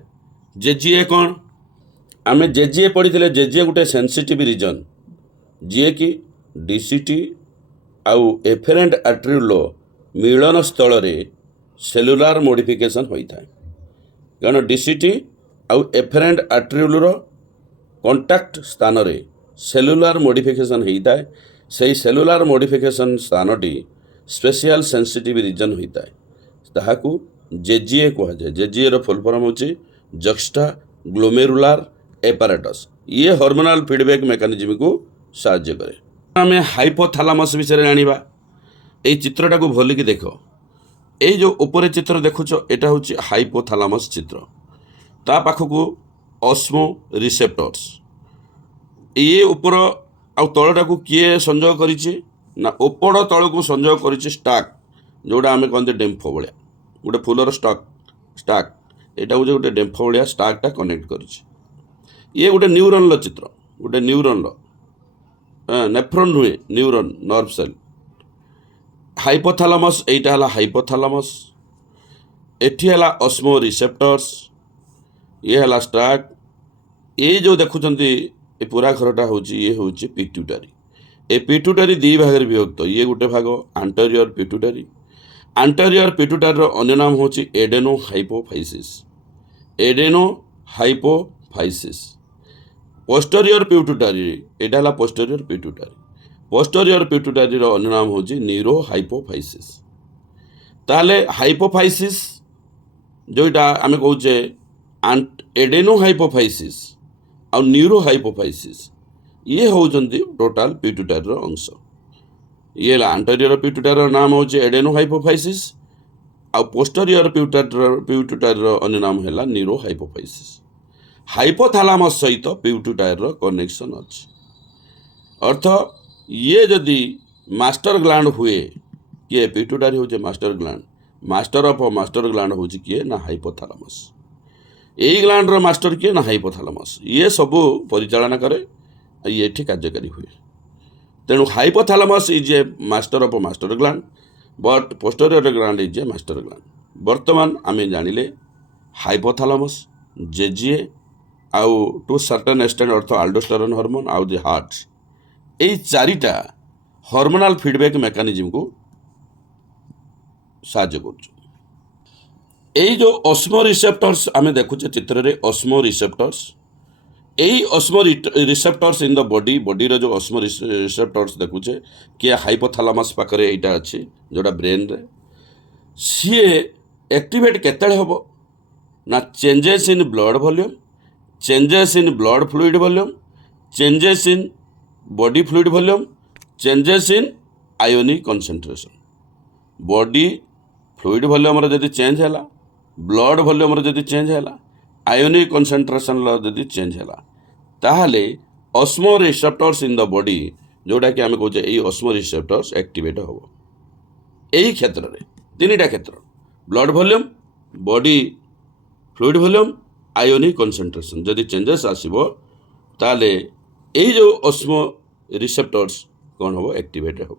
जेजीए कोन आमे जेजीए पढ़िथिले जेजीए गोटे सेंसिटिव रीजन ଯିଏ କି ଡିସିଟି ଆଉ ଏଫେରେଣ୍ଟ ଆର୍ଟେରିଓଲ ମିଳନ ସ୍ଥଳରେ ସେଲୁଲାର ମୋଡିଫିକେସନ୍ ହୋଇଥାଏ। କାରଣ ଡିସିଟି ଆଉ ଏଫେରେଣ୍ଟ ଆର୍ଟେରିଓଲର କଣ୍ଟାକ୍ଟ ସ୍ଥାନରେ ସେଲୁଲାର ମୋଡିଫିକେସନ୍ ହୋଇଥାଏ। ସେହି ସେଲୁଲାର ମୋଡିଫିକେସନ୍ ସ୍ଥାନଟି ସ୍ପେସିଆଲ ସେନ୍ସିଟିଭ ରିଜନ୍ ହୋଇଥାଏ। ତାହାକୁ ଜେଜିଏ କୁହାଯାଏ। ଜେଜିଏର ଫୁଲ୍ ଫର୍ମ ହେଉଛି ଜକ୍ସଟା ଗ୍ଲୋମେରୁଲାର ଏପାରେଟସ୍। ଇଏ ହର୍ମୋନାଲ ଫିଡବ୍ୟାକ୍ ମେକାନିଜିମକୁ ସାହାଯ୍ୟ କରେ। ଆମେ ହାଇପୋଥାଲାମସ୍ ବିଷୟରେ ଜାଣିବା। ଏଇ ଚିତ୍ରଟାକୁ ଭଲିକି ଦେଖ। ଏଇ ଯେଉଁ ଉପରେ ଚିତ୍ର ଦେଖୁଛ ଏଇଟା ହେଉଛି ହାଇପୋଥାଲାମସ୍ ଚିତ୍ର। ତା ପାଖକୁ ଅସ୍ମୋ ରିସେପ୍ଟର୍ସ। ଇଏ ଉପର ଆଉ ତଳଟାକୁ କିଏ ସଂଯୋଗ କରିଛି ନା ଉପର ତଳକୁ ସଂଯୋଗ କରିଛି ଷ୍ଟାକ୍, ଯେଉଁଟା ଆମେ କହନ୍ତି ଡେମ୍ଫ ଭଳିଆ, ଗୋଟେ ଫୁଲର ଷ୍ଟାକ୍। ଏଇଟା ହେଉଛି ଗୋଟେ ଡେମ୍ଫ ଭଳିଆ ଷ୍ଟାକ୍ଟା କନେକ୍ଟ କରିଛି। ଇଏ ଗୋଟେ ନ୍ୟୁରନ୍ର ଚିତ୍ର, ଗୋଟେ ନ୍ୟୁରନ୍ର ନେଫ୍ରନ୍ ନୁହେଁ, ନ୍ୟୁରନ୍ ନର୍ଭ ସେଲ୍। ହାଇପୋଥାଲାମସ୍ ଏଇଟା ହେଲା ହାଇପୋଥାଲାମସ୍। ଏଠି ହେଲା ଅସ୍ମୋ ରିସେପ୍ଟର୍ସ, ଇଏ ହେଲା ଷ୍ଟାକ୍। ଏଇ ଯେଉଁ ଦେଖୁଛନ୍ତି ଏ ପୁରା ଘରଟା ହେଉଛି ଇଏ ହେଉଛି ପିଟ୍ୟୁଟାରୀ। ଏ ପିଟ୍ୟୁଟାରୀ ଦୁଇ ଭାଗରେ ବିଭକ୍ତ। ଇଏ ଗୋଟେ ଭାଗ ଆଣ୍ଟେରିୟର ପିଟ୍ୟୁଟାରୀ। ଆଣ୍ଟେରିୟର ପିଟ୍ୟୁଟାରୀର ଅନ୍ୟ ନାମ ହେଉଛି ଏଡେନୋ ହାଇପୋଫାଇସିସ୍। ଏଡେନୋ ହାଇପୋଫାଇସିସ୍। ପୋଷ୍ଟେରିୟର ପିଟ୍ୟୁଟାରୀ ଏଇଟା ହେଲା ପୋଷ୍ଟେରିୟର ପିଟ୍ୟୁଟାରୀ। ପୋଷ୍ଟେରିୟର ପିଟ୍ୟୁଟାରୀର ଅନ୍ୟ ନାମ ହେଉଛି ନ୍ୟୁରୋ ହାଇପୋଫାଇସିସ୍। ତାହେଲେ ହାଇପୋଫାଇସିସ୍ ଯେଉଁଟା ଆମେ କହୁଛେ ଏଡେନୋ ହାଇପୋଫାଇସିସ୍ ଆଉ ନ୍ୟୁରୋ ହାଇପୋଫାଇସିସ୍, ଇଏ ହେଉଛନ୍ତି ଟୋଟାଲ ପିଟ୍ୟୁଟାରୀର ଅଂଶ। ଇଏ ହେଲା ଆଣ୍ଟେରିୟର ପିଟ୍ୟୁଟାରୀର ନାମ ହେଉଛି ଏଡେନୋ ହାଇପୋଫାଇସିସ୍, ଆଉ ପୋଷ୍ଟେରିୟର ପିଟ୍ୟୁଟାରୀର ଅନ୍ୟ ନାମ ହେଲା ନ୍ୟୁରୋ ହାଇପୋଫାଇସିସ୍। ହାଇପୋଥାଲାମସ୍ ସହିତ ପିଟ୍ୟୁଟାରୀର କନେକ୍ସନ୍ ଅଛି। ଅର୍ଥ ଇଏ ଯଦି ମାଷ୍ଟର ଗ୍ଲାଣ୍ଡ ହୁଏ, କିଏ ପିଟ୍ୟୁଟାରୀ ହେଉଛି master gland. Master of master gland ହେଉଛି କିଏ ନା ହାଇପୋଥାଲାମସ୍। ଏଇ ଗ୍ଲାଣ୍ଡର ମାଷ୍ଟର କିଏ ନା ହାଇପୋଥାଲାମସ୍। ଇଏ ସବୁ ପରିଚାଳନା କରେ, ଇଏ ଏଠି କାର୍ଯ୍ୟକାରୀ ହୁଏ। ତେଣୁ hypothalamus is a master of master gland, but posterior gland is a master gland. ବର୍ତ୍ତମାନ ଆମେ ଜାଣିଲେ ହାଇପୋଥାଲାମସ୍, ଜେଜିଏ ଆଉ ଟୁ ସର୍ଟନ୍ ଏକ୍ସଟେଣ୍ଟ ଅର୍ଥ ଆଲ୍ଡୋଷ୍ଟେରୋନ୍ ହର୍ମୋନ୍ ଆଉ ଦି ହାର୍ଟ, ଏଇ ଚାରିଟା ହର୍ମୋନାଲ ଫିଡବ୍ୟାକ୍ ମେକାନିଜିମକୁ ସାହାଯ୍ୟ କରୁଛୁ। ଏଇ ଯେଉଁ ଅସ୍ମୋ ରିସେପ୍ଟର୍ସ ଆମେ ଦେଖୁଛେ ଚିତ୍ରରେ, ଅସ୍ମୋ ରିସେପ୍ଟର୍ସ, ଏଇ ଅସ୍ମୋ ରିସେପ୍ଟର୍ସ ଇନ୍ ଦ ବଡିର ଯେଉଁ ଅସ୍ମୋ ରିସେପ୍ଟର୍ସ ଦେଖୁଛେ, କିଏ ହାଇପୋଥାଲାମସ୍ ପାଖରେ ଏଇଟା ଅଛି ଯେଉଁଟା ବ୍ରେନ୍ରେ। ସିଏ ଆକ୍ଟିଭେଟ୍ କେତେବେଳେ ହେବ ନା changes in blood volume, changes in blood fluid volume, changes in body fluid volume, changes in ionic concentration. Body fluid ଭଲ୍ୟୁମ୍ର ଯଦି ଚେଞ୍ଜ ହେଲା, ବ୍ଲଡ଼ ଭଲ୍ୟୁମ୍ର ଯଦି ଚେଞ୍ଜ ହେଲା, ଆୟୋନିକ୍ କନସେନ୍ଟ୍ରେସନ୍ର ଯଦି ଚେଞ୍ଜ ହେଲା, ତାହେଲେ ଅସ୍ମୋ ରିସେପ୍ଟର୍ସ ଇନ୍ ଦ ବଡି, ଯେଉଁଟାକି ଆମେ କହୁଛେ ଏଇ ଅସ୍ମୋ ରିସେପ୍ଟର୍ସ ଆକ୍ଟିଭେଟ୍ ହେବ। ଏଇ କ୍ଷେତ୍ରରେ ତିନିଟା କ୍ଷେତ୍ର, blood volume, body fluid volume, ionic concentration ଯଦି ଚେଞ୍ଜେସ୍ ଆସିବ, ତାହେଲେ ଏଇ ଯେଉଁ ଅସ୍ମୋ ରିସେପ୍ଟର୍ସ କ'ଣ ହେବ ଆକ୍ଟିଭେଟ୍ ହେବ।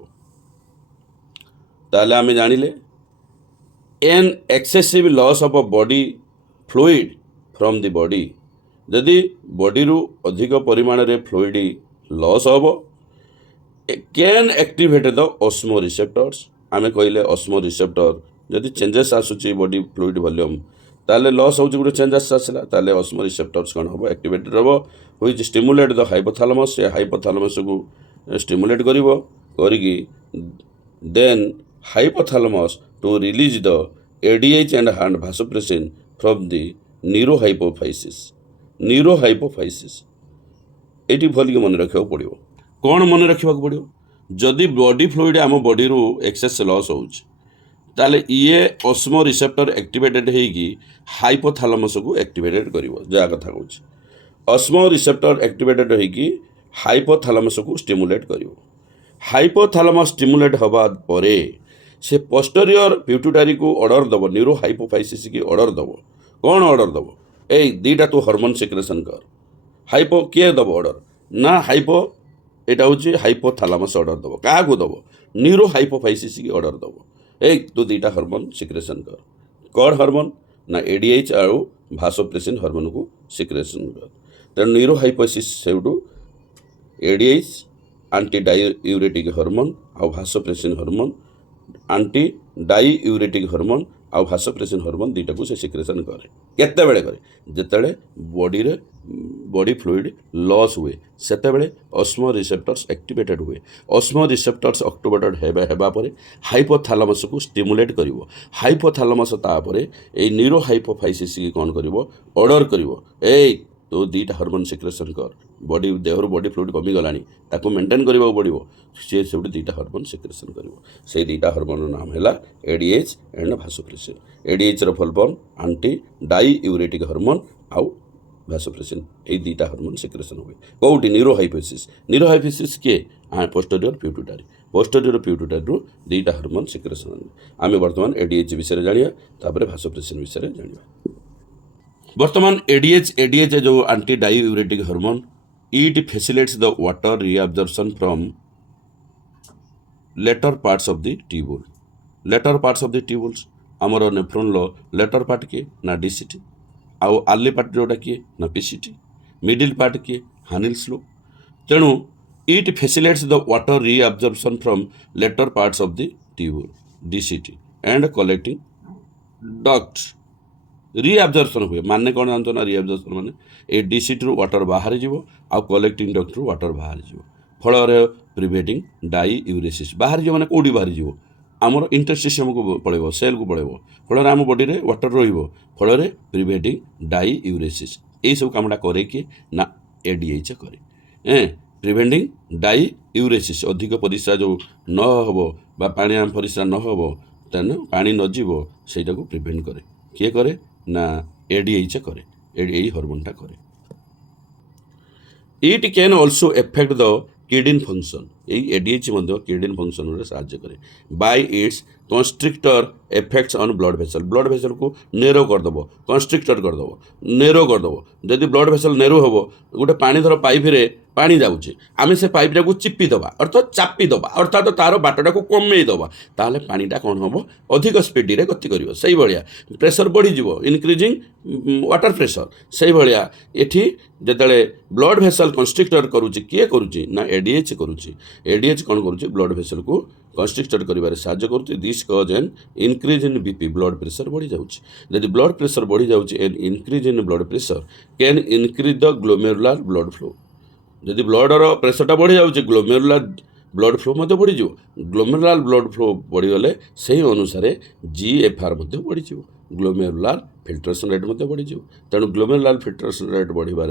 ତାହେଲେ ଆମେ ଜାଣିଲେ N excessive loss of body fluid from the body, ଯଦି ବଡିରୁ ଅଧିକ ପରିମାଣରେ ଫ୍ଲୁଇଡ୍ ଲସ୍ ହେବ, କ୍ୟାନ୍ ଆକ୍ଟିଭେଟ୍ ଦ ଅସ୍ମୋ ରିସେପ୍ଟର୍ସ। ଆମେ କହିଲେ ଅସ୍ମୋ ରିସେପ୍ଟର ଯଦି ଚେଞ୍ଜେସ୍ ଆସୁଛି ବଡି ଫ୍ଲୁଇଡ୍ ଭଲ୍ୟୁମ୍, ତାହେଲେ ଲସ୍ ହେଉଛି, ଗୋଟେ ଚେଞ୍ଜେସ୍ ଆସିଲା, ତାହେଲେ ଅସ୍ମୋ ରିସେପ୍ଟର୍ସ କ'ଣ ହେବ ଆକ୍ଟିଭେଟେଡ୍ ହେବ, ହୁଇଚ୍ ଷ୍ଟିମୁଲେଟ୍ ଦ ହାଇପୋଥାଲାମସ୍। ସେ ହାଇପୋଥାଲାମସ୍କୁ ଷ୍ଟିମୁଲେଟ୍ କରିବ, କରିକି then hypothalamus to release the ADH and vasopressin from the neurohypophysis. neurohypophysis ଏଇଠି ଭଲିକି ମନେ ରଖିବାକୁ ପଡ଼ିବ। କ'ଣ ମନେ ରଖିବାକୁ ପଡ଼ିବ? ଯଦି ବଡି ଫ୍ଲୁଇଡ୍ ଆମ ବଡିରୁ ଏକ୍ସେସ୍ ଲସ୍ ହେଉଛି, ତାହେଲେ ଇଏ ଅସ୍ମୋ ରିସେପ୍ଟର ଆକ୍ଟିଭେଟେଡ୍ ହେଇକି ହାଇପୋଥାଲାମସ୍କୁ ଆକ୍ଟିଭେଟେଡ୍ କରିବ। ଯାହା କଥା କହୁଛି, ଅସ୍ମୋ ରିସେପ୍ଟର ଆକ୍ଟିଭେଟେଡ୍ ହେଇକି ହାଇପୋଥାଲାମସ୍କୁ ଷ୍ଟିମୁଲେଟ୍ କରିବ। ହାଇପୋଥାଲାମସ୍ ଷ୍ଟିମୁଲେଟ୍ ହେବା ପରେ ସେ ପୋଷ୍ଟେରିୟର ପିଟ୍ୟୁଟାରୀକୁ ଅର୍ଡ଼ର ଦେବ, ନ୍ୟୁରୋ ହାଇପୋଫାଇସିସ୍ କି ଅର୍ଡ଼ର ଦେବ। କ'ଣ ଅର୍ଡ଼ର ଦେବ? ଏଇ ଦୁଇଟା ତୁ ହର୍ମୋନ୍ ସିକ୍ରେସନ୍ କର। ହାଇପୋ କିଏ ଦେବ ଅର୍ଡ଼ର ନା ହାଇପୋ, ଏଇଟା ହେଉଛି ହାଇପୋଥାଲାମସ୍ ଅର୍ଡ଼ର ଦେବ। କାହାକୁ ଦେବ? ନ୍ୟୁରୋ ହାଇପୋଫାଇସିସ୍ କି ଅର୍ଡ଼ର ଦେବ। ଏଇ ତୁ ଦୁଇଟା ହର୍ମୋନ୍ ସିକ୍ରେସନ୍ କର। କ'ଣ ହର୍ମୋନ୍ ନା ADH ଆଉ ଭାସୋପ୍ରେସିନ୍ ହର୍ମୋନ୍କୁ ସିକ୍ରେସନ୍ କର। ତେଣୁ ନ୍ୟୁରୋ ହାଇପୋଫାଇସିସ୍ ସେଇଠୁ ADH आंटी डाईयूरेटिक हार्मोन आउ भासोप्रेसिन हार्मोन आंटी डाईयूरेटिक हार्मोन आउ भासोप्रेसिन हार्मोन दुईटा को से सिक्रेशन करे केतेबेले करे जेतेबेले बॉडी रे बॉडी फ्लूइड लॉस हुए सेतेबेले ऑस्मो रिसेप्टर्स एक्टिवेटेड हुए ऑस्मो रिसेप्टर्स एक्टिवेटेड हेबा परे हाइपोथैलेमस को स्टिमुलेट करिवो हाइपोथैलेमस तापरे ए न्यूरो हाइपोफाइसिस की कोन करिवो ऑर्डर करिवो ए तो दुईटा हार्मोन सिक्रेशन कर बॉडी देहर बॉडी फ्लूइड कमी गलानी ताको मेंटेन करबा पड़िवो से सब दुईटा हार्मोन सिक्रेशन करिवो से दुईटा हार्मोन नाम हैला एडीएच एंड भासोप्रेसिन एडीएच रो full form aunty diuretic hormone आउ भासोप्रेसिन ए दुईटा हार्मोन सिक्रेशन हुए कोउटी न्यूरोहाइफिसिस के पोस्टीरियर पिट्यूटरी रु दुईटा हार्मोन सिक्रेशन आमे वर्तमान एडीएच विषय जानिया तापर भासोप्रेसिन विषय जानिया वर्तमान एडीएच जो anti diuretic hormone it facilitates the water reabsorption from later parts of the tubule later parts of the tubules आमर नेफ्रॉन लो लेटर पार्ट के ना डीसीटी आउ आर्ली पार्ट जोटा किए ना पीसीटी मिडिल पार्ट किए हानिल्स लो तेणु it facilitates the water reabsorption from later parts of the tubule DCT and collecting ducts reabsorption हुए माने कौन जानते ना रीअब्जॉर्प्शन माने ए डीसीटी रु वाटर बाहर जीवो आ कलेक्टिंग डक्ट रु वाटर बाहर जीवो फल प्रिवेटिंग डाईयूरेसिस बाहर जीव माने कोडी बाहर जीवो आमर इंटरस्टिशियम को पड़ेबो सेल को पड़ेबो फल आम बॉडी रे वाटर रहिबो फल प्रिवेटिंग डाईयूरेसिस ए सब कामटा करे कि ना एडीएच करे प्रिवेंटिंग डाईयूरेसिस अधिक परिस्रा जो न हबो बा पानी परिस्रा न हबो तेन पानी न जीवो सेटा को प्रिवेंट करे किए करे ना एडीएच करे एडी हार्मोनटा करे it can also affect the kidney function यही एडीएच किडनी फंक्शन रे साहाय्य करे by its constrictor effects on blood vessel को नेरो करदेव कंस्ट्रिक्टर करदेव नेरो करदेव जदि ब्लड भेसल नेरो हम गोटे पानी धर पाइप रे पानी जाऊे आम से पाइपटा को चिपीदबा अर्थात चापीदबा अर्थात तार बाटटा को कमेदबा ताहले पानीटा कौन हम अधिक स्पीड रे गति कर से भाया प्रेसर बढ़ीज इनक्रिजिंग वाटर प्रेसर से भाया एठी जेतले ब्लड भेसल कंस्ट्रिक्टर करुच्ची किए करुच्ची ना एडीएच करुच्ची एडीएच कौन करुच्ची ब्लड भेसल को कंस्ट्रिक्टर कर साहाय्य करुच्ची this cause an increase in BP blood pressure बढ़ी जाऊँगी जदि ब्लड प्रेसर बढ़ी जाऊँगी an increase in blood pressure can increase the glomerular blood flow जदि ब्लडर प्रेसरटा बढ़ी जाऊँगी ग्लोमेरुलर ब्लड फ्लो मध्य बढ़ीज ग्लोमेरुलर ब्लड फ्लो बढ़ीगले से अनुसार जीएफआर बढ़ीज ग्लोमेरुलर फिल्ट्रेशन रेट बढ़ीज तेणु ग्लोमेरुलर फिल्ट्रेशन रेट बढ़िबार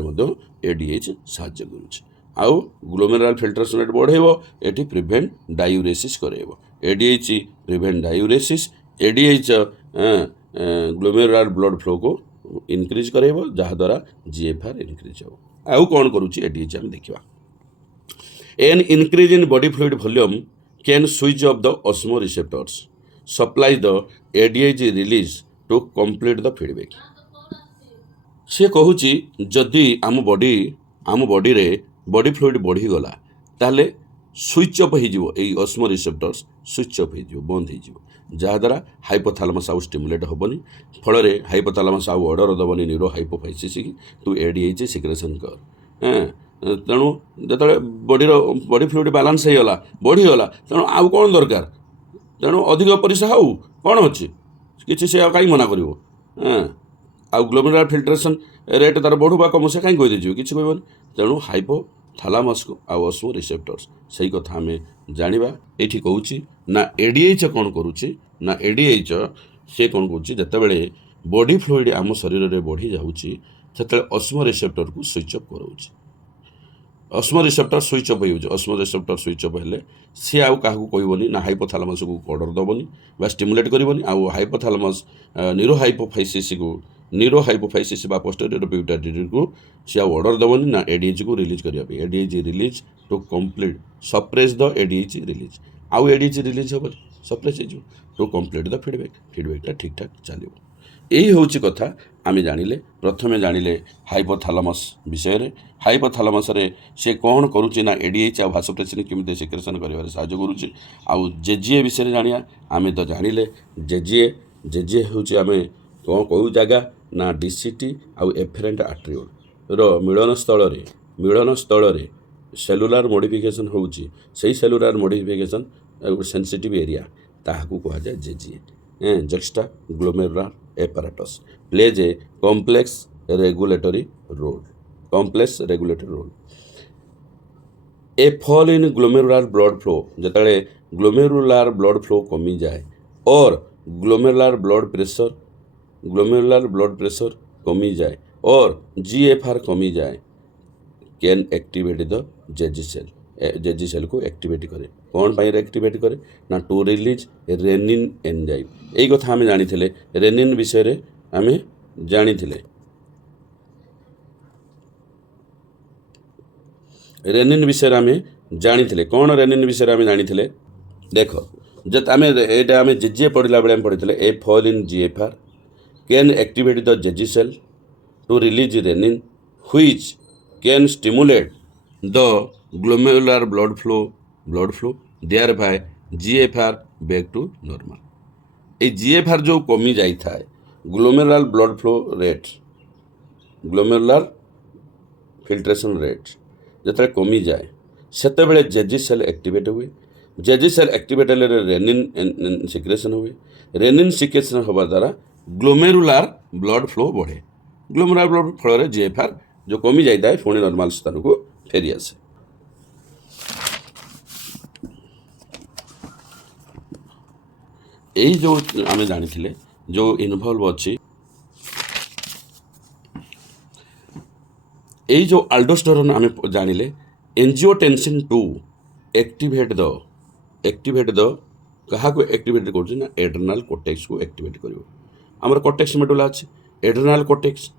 एडीएच साहाय्य करुच्ची आउ ग्लोमेरुलर फिल्ट्रेशन रेट बढ़ेबो एटी प्रिवेंट डायूरेसिस करेबो ADH prevent diuresis ADH glomerular blood flow को इनक्रीज करेबो जहाँद्वारा जीएफआर इनक्रीज हो आउ कौन करुच्ची एडीएच आम देखा an increase in body fluid volume can switch off the osmoreceptors supply the ADH release to complete the feedback सी कहूँ जदि आम बॉडी रे बॉडी फ्लूइड बढ़ीगला ताहले स्विच ऑफ हो ऑस्मो रिसेप्टर्स स्विच ऑफ हो बंद हो जहाँद्वारा हाइपोथैलेमस आउ स्टिमुलेट हेनी फल हाइपोथैलेमस आउ ऑर्डर दबनी न्यूरो हाइपोफाइसिस की तू एडीएच सिक्रेशन कर तेणु जो बॉडी फ्लूइड बालांस होगा बढ़ीगला तेणु आउ कौन दरकार तेणु अधिक परिस्रा हो कौन अच्छी किसी से कहीं मना कर आउ ग्लोमेरुलर फिल्ट्रेशन रेट तार बढ़ू बा कम से कहीं कहीदे किसी कहबनी तेणु हाइपोथैलेमस को आउ ऑस्मो रिसेप्टर्स सही कथा आम जाना ये कहूँ ना एडीएच कौन करुच्ची ना एडीएच से कौन करते बॉडी फ्लूइड आम शरीर में बढ़ी जाऊँगी से ऑस्मो रिसेप्टर को स्विच ऑफ कराऊँगी ऑस्मो रिसेप्टर स्विच ऑफ हो ऑस्मो रिसेप्टर स्विच ऑफ हेले सी आउ क्या कहबनी ना हाइपोथैलेमस को ऑर्डर दबनी बा स्टिमुलेट करबनी आउ हाइपोथैलेमस न्यूरो हाइपोफाइसिस बा पोस्टीरियर पिट्यूटरी को सी आउ ऑर्डर दबनी ना एडीएच को रिलीज करने ADH release to complete suppress the ADH release आउ एडीएच रिलीज हम सप्रेस हो टू कंप्लीट द फीडबैकटा ठीक ठाक चलो यही हूँ कथा आम जानिले प्रथमे जानिले हाइपोथैलेमस विषय रे हाइपोथैलेमस रे से कौन करुच्ची ना एडीएच आ भासोप्रेसिन केमिति सिक्रेशन करिवारे साहाय्य करुच्ची आउ जेजीए विषय जानिया आम तो जानिले जेजीए हूँ आम कौन कौ जगह ना डीसीटी आउ एफेरेंट आर्टेरियोल रो मिलन स्थल सेलुलार मॉडिफिकेशन होउची सही सेलुलार मॉडिफिकेशन सेंसिटिव एरिया ताहाकू कहा जाए JGA juxtaglomerular apparatus plays a complex regulatory role a fall in glomerular blood flow जिते ग्लोमेरुलर ब्लड फ्लो कमी जाए और ग्लोमेरुलर ब्लड प्रेशर कमी जाए और जीएफआर कमी जाए can activate the JG cell को एक्टिवेट करे कौन पाई एक्टिवेट करे ना टू रिलीज रेनिन एंजाइम यही कथा आम जानी रेनिन विषय आम जानी रेनिन विषय आम जानी कौन रेनिन विषय आम जानी देख जब आम यहाँ आम जेजे पढ़ला बेले पढ़ी a fall in GFR can activate the JG cell to release renin which can stimulate the glomerular blood flow thereby GFR back to normal ए GFR जो कमी जाई था glomerular blood flow rate glomerular filtration rate जिते कमी जाए सेते JG cell activate हुए जेजी सेल एक्टिवेट हेले रेनिन सिक्रेशन हुए रेनिन सिक्रेशन होवा द्वारा ग्लोमेरुलर ब्लड फ्लो बढ़े ग्लोमेरुलर ब्लड फ्लो रे GFR जो कमी जाता है पुणी नॉर्मल स्थान को फेरी आसे यही जो आम जानी जो इनवल्व अच्छी यही जो अल्डोस्टेरोन आम जानिले एंजियोटेंसिन 2 एक्टिवेट द क्या एक्टिवेट कर एड्रेनाल कोर्टेक्स को एक्टिवेट कर आमर कोर्टेक्स मेडुला अच्छे एड्रेनाल कोर्टेक्स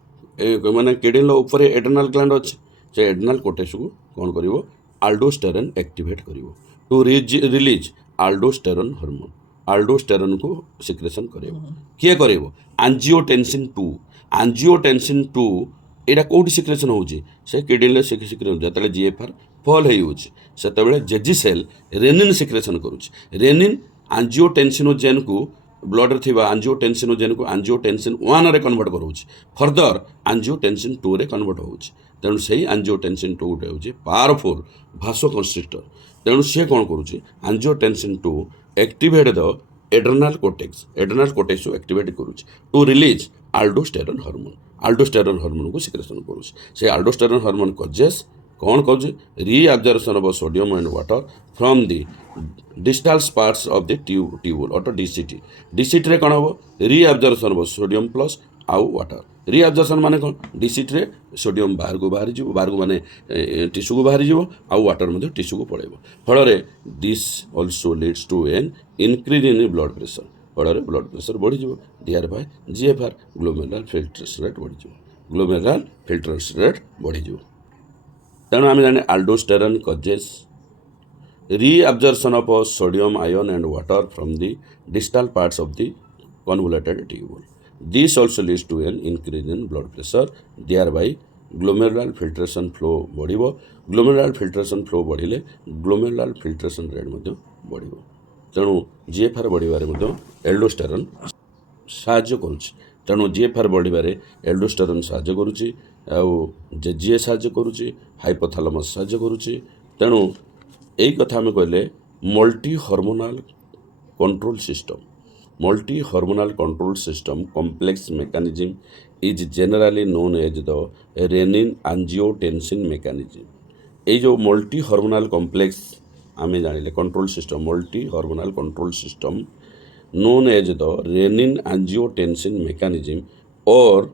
माने किडनी ऊपर एड्रेनाल ग्लैंड अच्छे से एड्रेनाल कोर्टेक्स को कौन कर अल्डोस्टेरोन एक्टिवेट कर to release aldosterone hormone aldosterone को सिक्रेशन करे किए करे एंजियोटेंसिन 2 एटा कोठी सिक्रेशन होउची से किडनी सिक्रेशन जतले जीएफआर फॉल होते जेजी सेल रेनिन सिक्रेशन करुच्ची रेनिन एंजियोटेंसिनोजेन को ब्लड थी एंजियोटेंसिनोजेन को एंजियोटेंसिन 1 रे कन्वर्ट करोची फर्दर एंजियोटेंसिन 2 रे कन्वर्ट होउची तेणु से एंजियोटेंसिन 2 गोटे हूँ पावरफुल भासो कंस्ट्रिक्टर तेणु सी कौन करुच्ची angiotensin 2 activate the adrenal cortex को एक्टिवेट करुच्ची टू रिलीज अल्डोस्टेरोन हार्मोन को सिक्रेशन करुच्ची से अल्डोस्टेरोन हार्मोन कजेस कौन कौन reabsorption of sodium and water from the distal parts of the tubule ऑटो डीसीटी रे कौन हम रीअब्जर्प्शन ऑफ सोडियम प्लस आउ वाटर रीअब्जर्प्शन माने कौन डीसीटी रे सोडियम बाहर को माने टिश्यू को बाहरी जीव आउ वाटर मध्य टिश्यू को पड़ेबो फल this also leads to an increase in blood pressure फल ब्लड प्रेशर बढ़ी जीव thereby GFR glomerular filtration rate बढ़ी जीव तेणु आम जाने aldosterone causes reabsorption of sodium ion and water from the distal parts of the convoluted tubule this also leads to an increase in blood pressure thereby glomerular filtration flow बढ़िबो glomerular filtration flow बढ़िले glomerular filtration rate मध्य बढ़िबो तेणु GFR बढ़िबारे मध्य aldosterone साहाय्य करुछि तेणु GFR बढ़िबारे aldosterone साहाय्य करुछि आउ JGA साहाय्य करुछि hypothalamus साहाय्य करुछि तेणु एई कथा हम कहले multi hormonal control system complex mechanism is generally known as the renin angiotensin mechanism ये जो मल्टी हार्मोनल कॉम्प्लेक्स आम जानिले control system known as the renin angiotensin mechanism or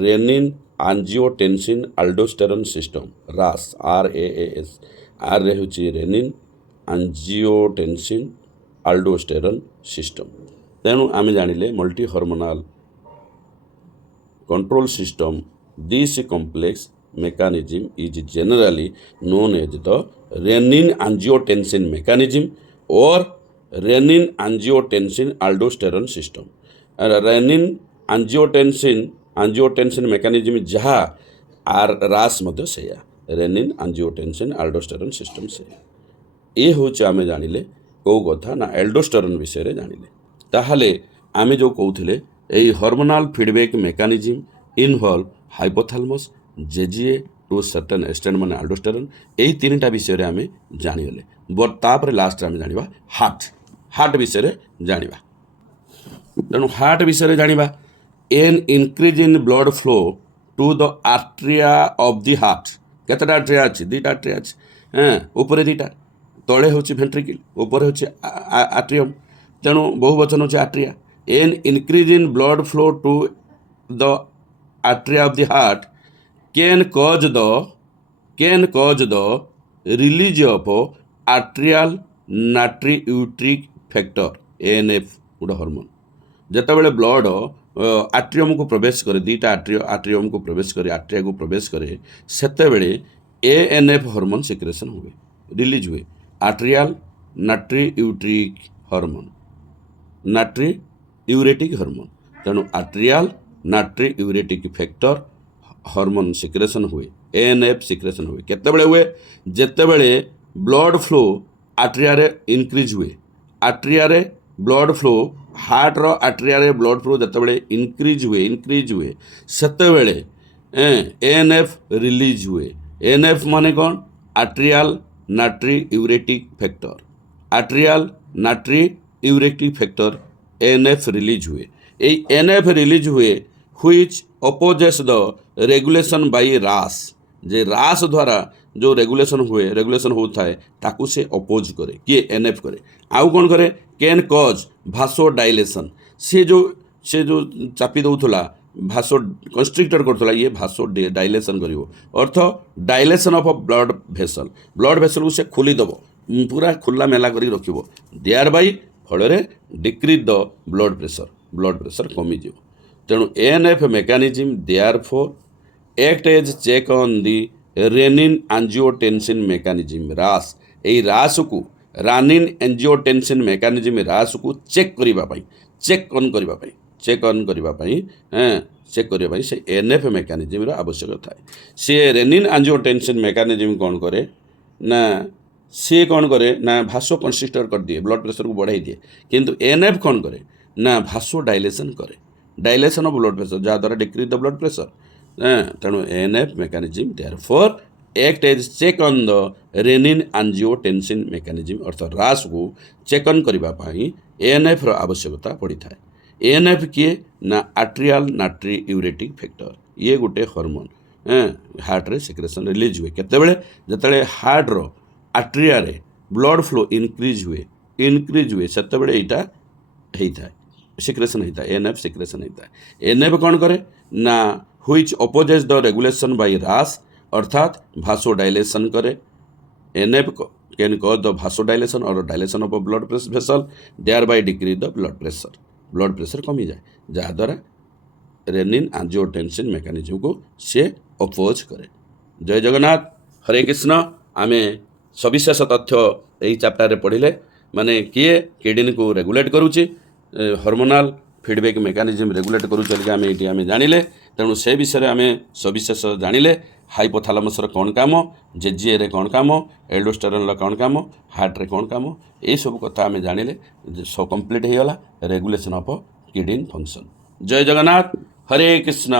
renin angiotensin aldosterone system RAS RAAS R होची renin angiotensin aldosterone system तेणु आम जानिले multi hormonal control system this complex mechanism is generally known as the renin angiotensin mechanism or renin angiotensin aldosterone system renin angiotensin mechanism जहाँ RAS मध्य से renin angiotensin aldosterone system से ये हूँ आम जानिले कौ कथा ना एल्डोस्टेरोन विषय जानिले ताहले आमे जो कहूले यही hormonal feedback mechanism involve hypothalamus JGA to certain extent माने अल्डोस्टेरोन यही तीनटा विषय आम जानीगले तापर लास्ट आम जाना हार्ट विषय जाना तेणु हार्ट विषय जाना an increase in blood flow to the atria of the heart केतटा आर्ट्रिया अच्छी दुईटा आर्ट्रिया अच्छी ऊपर दुईटा तले हूँ भेंट्रिकल ऊपर हूँ आर्ट्रियम तेणु बहुवचन हूँ atria an increase in blood flow to the atria of the heart can cause the release of atrial natriuretic factor ANF गोटे हार्मोन जितेबाला ब्लड आर्ट्रियम को प्रवेश करे दुईटा आर्ट्रियम को प्रवेश करे आर्ट्रिया को प्रवेश करे सेतेबेले ANF हार्मोन सिक्रेशन हुए रिलीज हुए atrial natriuretic hormone natriuretic hormone तेणु atrial natriuretic factor hormone secretion हुए ANF सिक्रेशन हुए केतेबेले हुए जेतेबेले ब्लड फ्लो आर्ट्रिया रे इनक्रीज हुए आर्ट्रिया रे ब्लड फ्लो हार्ट रो आर्ट्रिया रे ब्लड फ्लो जेतेबेले इनक्रीज हुए सेतेबेले ANF रिलीज हुए ANF माने कौन atrial natriuretic factor atrial natriuretic factor ANF release हुए यही ANF रिलीज हुए which opposes the regulation by रास जे रास द्वारा जो रेगुलेशन होता है ताकू से अपोज करे किए NF करे आउ कौन करे कैन कॉज भासो डायलेशन से जो चापी दौला भासो कंस्ट्रिक्टर करथला ये भासो डायलेशन करिवो अर्थ डायलेशन ऑफ ब्लड भेसल को से खोली दबो पूरा खुला मेला करी रखिबो देयर बाय फल डिक्रीज द ब्लड प्रेशर कमी जीव तेणु ANF mechanism therefore act as check on the renin angiotensin mechanism RAS यही रास को रानिन एंजियोटेंसिन मेकानिज्म रास को चेक करने से NF मेकानिज्म आवश्यक थाए सी रेनिन एंजियोटेंसिन मेकानिज्म कौन करे ना सी कौन करे ना भासो कंस्ट्रिक्टर कर दिए ब्लड प्रेशर को बढ़ाई दिए किंतु NF कौन करे ना भासो डायलेशन करे डायलेशन ऑफ ब्लड प्रेशर जहाँद्वारा डिक्रीज द ब्लड प्रेशर तेणु ANF mechanism therefore act as check on the renin angiotensin mechanism अर्थ रास को चेक ऑन करने ANF रो आवश्यकता पड़ी था ANF किए ना आर्ट्रियल नाट्रियूरेटिक फैक्टर ये गोटे हार्मोन हार्ट रे सिक्रेशन रिलीज हुए केतेबेले जतले हार्ट रो आर्ट्रिया रे ब्लड फ्लो इनक्रीज हुए सेतेबेले एटा हेता सिक्रेशन होता है ANF सिक्रेशन होता है ANF कौन करे ना which opposes the regulation by RAS अर्थात भासो डायलेशन करे NF can cause the vasodilation और dilation of blood vessel thereby decrease the blood pressure कमी जाए जहाँद्वारा रेनिन एंजियोटेंसिन मेकानिज्म को से अपोज करे जय जगन्नाथ हरे कृष्ण आमे सविशेष तथ्य यही चैप्टर पढ़िले माने किए किडनी को रेगुलेट करूची हार्मोनाल फीडबैक मेकानिज्म रेगुलेट करूँ आम ये जानिले तेणु से विषय आम सविशेष जानिले हाइपोथालामसर कौन काम JGA रे कौन काम एल्डोस्टेरोन कौन काम हार्ट रे कौन काम ये सब कथा आम जानिले सब कंप्लीट हो गला रेगुलेशन ऑफ किडनी फंक्शन जय जगन्नाथ हरे कृष्ण।